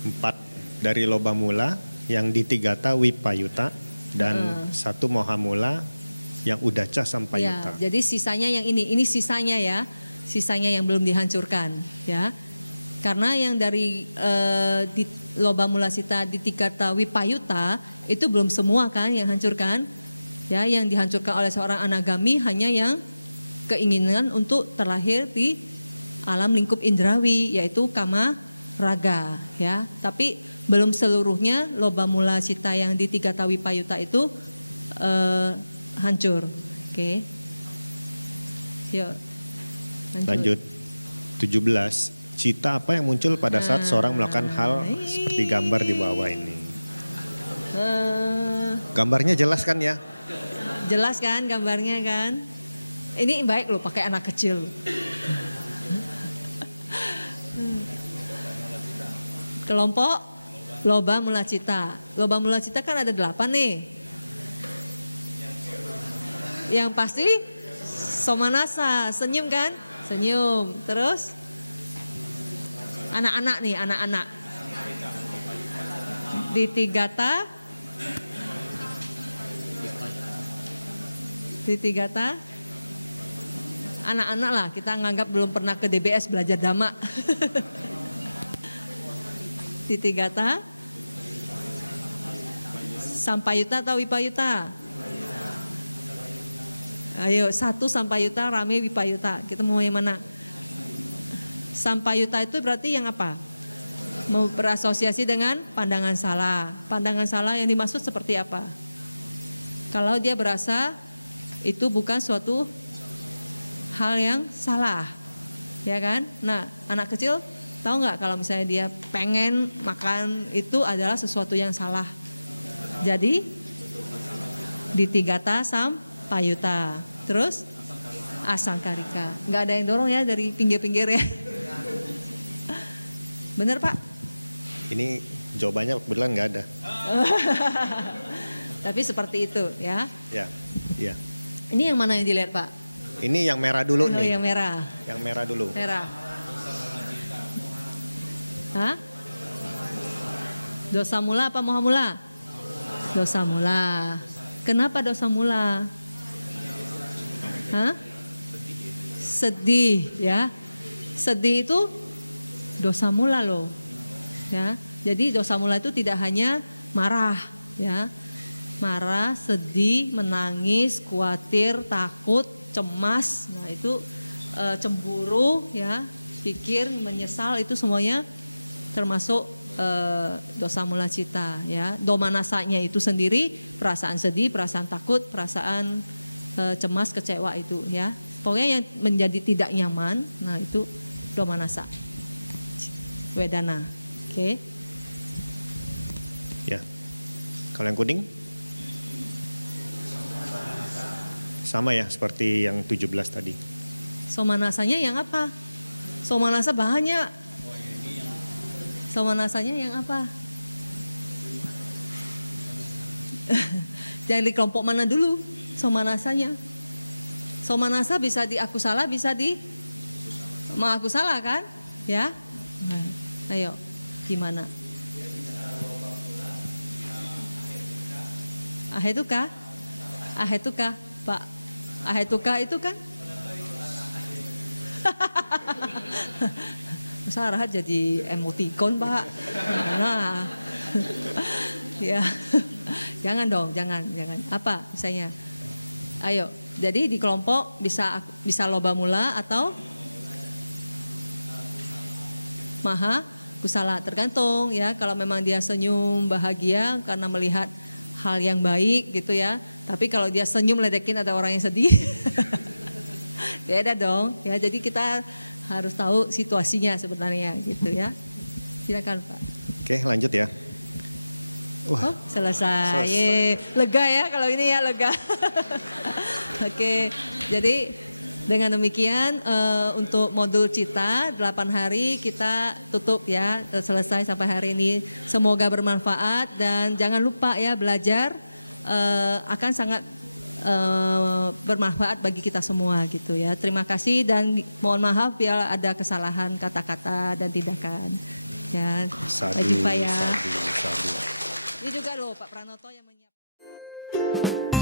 4 dari loba mula yang ditigata wipayuta dan 1 moha mula yang udaca sampayuta. Ya, jadi sisanya yang ini sisanya ya. Sisanya yang belum dihancurkan ya. Karena yang dari di loba mula cita ditigata wipayuta itu belum semua kan yang hancurkan. Ya, yang dihancurkan oleh seorang anagami hanya yang keinginan untuk terlahir di alam lingkup indrawi yaitu kama raga ya. Tapi belum seluruhnya loba mula cita yang ditigata wipayuta itu hancur. Oke. Yuk. Lanjut. 17. Cita apa yang muncul pada saat seorang melakukan hal seperti gambar di bawah ini? Gambarnya jelas kan ya? Jelas kan gambarnya kan? Ini baik loh pakai anak kecil. Kelompok loba mula cita. Loba mula cita kan ada 8 nih. Yang pasti somanasa, senyum kan? Senyum. Terus anak-anak nih, anak-anak. Ditigata anak-anak lah, kita nganggap belum pernah ke DBS belajar dhamma. Ditigata sampayuta atau wipayuta? Ayo, 1 sampayuta, rame wipayuta. Kita mau yang mana? Sampayuta itu berarti yang apa? Mau berasosiasi dengan pandangan salah. Pandangan salah yang dimaksud seperti apa? Kalau dia berasa itu bukan suatu hal yang salah, ya kan? Nah, anak kecil tahu nggak kalau misalnya dia pengen makan itu adalah sesuatu yang salah. Jadi ditigata sampayuta. Terus asangkarika. Nggak ada yang dorong ya dari pinggir-pinggir ya. Bener Pak? Ini jawabannya kebetulan nggak ada. Tapi seperti itu ya. Ya, ya. Ini yang mana yang dilihat Pak? Ini yang merah dulu nih. Yang merah. Yang merah dulu. Merah. Hah? Dosa mula apa moha mula? Dosa mula. Kenapa dosa mula? Hah? Sedih ya. Sedih itu dosa mula loh. Ya. Jadi dosa mula itu tidak hanya marah ya. Marah, sedih, menangis, khawatir, takut, cemas. Nah, itu cemburu ya, pikir, menyesal itu semuanya termasuk dosa mula cita ya. Domanasanya itu sendiri perasaan sedih, perasaan takut, perasaan cemas, kecewa itu ya. Pokoknya yang menjadi tidak nyaman, nah itu domanasa. Wedana. Oke. Ya. Kalau yang kuning? Sama ya seperti yang 17 tadi. Somanasanya yang apa? Somanasa banyak. Somanasanya yang apa? Dari kelompok mana dulu? Somanasanya. Somanasa bisa di aku salah, bisa di mengaku salah kan? Ya. Nah, ayo, gimana? Ahetuka? Ahetuka, Pak. Ahetuka itu kan? Masa arahat jadi emoticon Pak? Nah, ya, jangan dong, jangan. Apa misalnya? Ayo, jadi di kelompok bisa loba mula atau maha kusala, tergantung ya. Kalau memang dia senyum bahagia karena melihat hal yang baik gitu ya. Tapi kalau dia senyum ledekin ada orang yang sedih, beda dong ya. Jadi kita harus tahu situasinya sebenarnya gitu ya. Silakan Pak. Oke, lanjut ya. Wah, selesai. Lega ya kalau ini ya, lega. Oke, jadi Dengan demikian untuk modul Cita 8 hari kita tutup ya, selesai sampai hari ini. Semoga bermanfaat dan jangan lupa ya belajar akan sangat bermanfaat bagi kita semua gitu ya. Terima kasih dan mohon maaf bila ada kesalahan kata-kata dan tindakan. Ya, sampai jumpa ya. Sadu. Ini juga loh Pak Pranoto yang menyiapkan.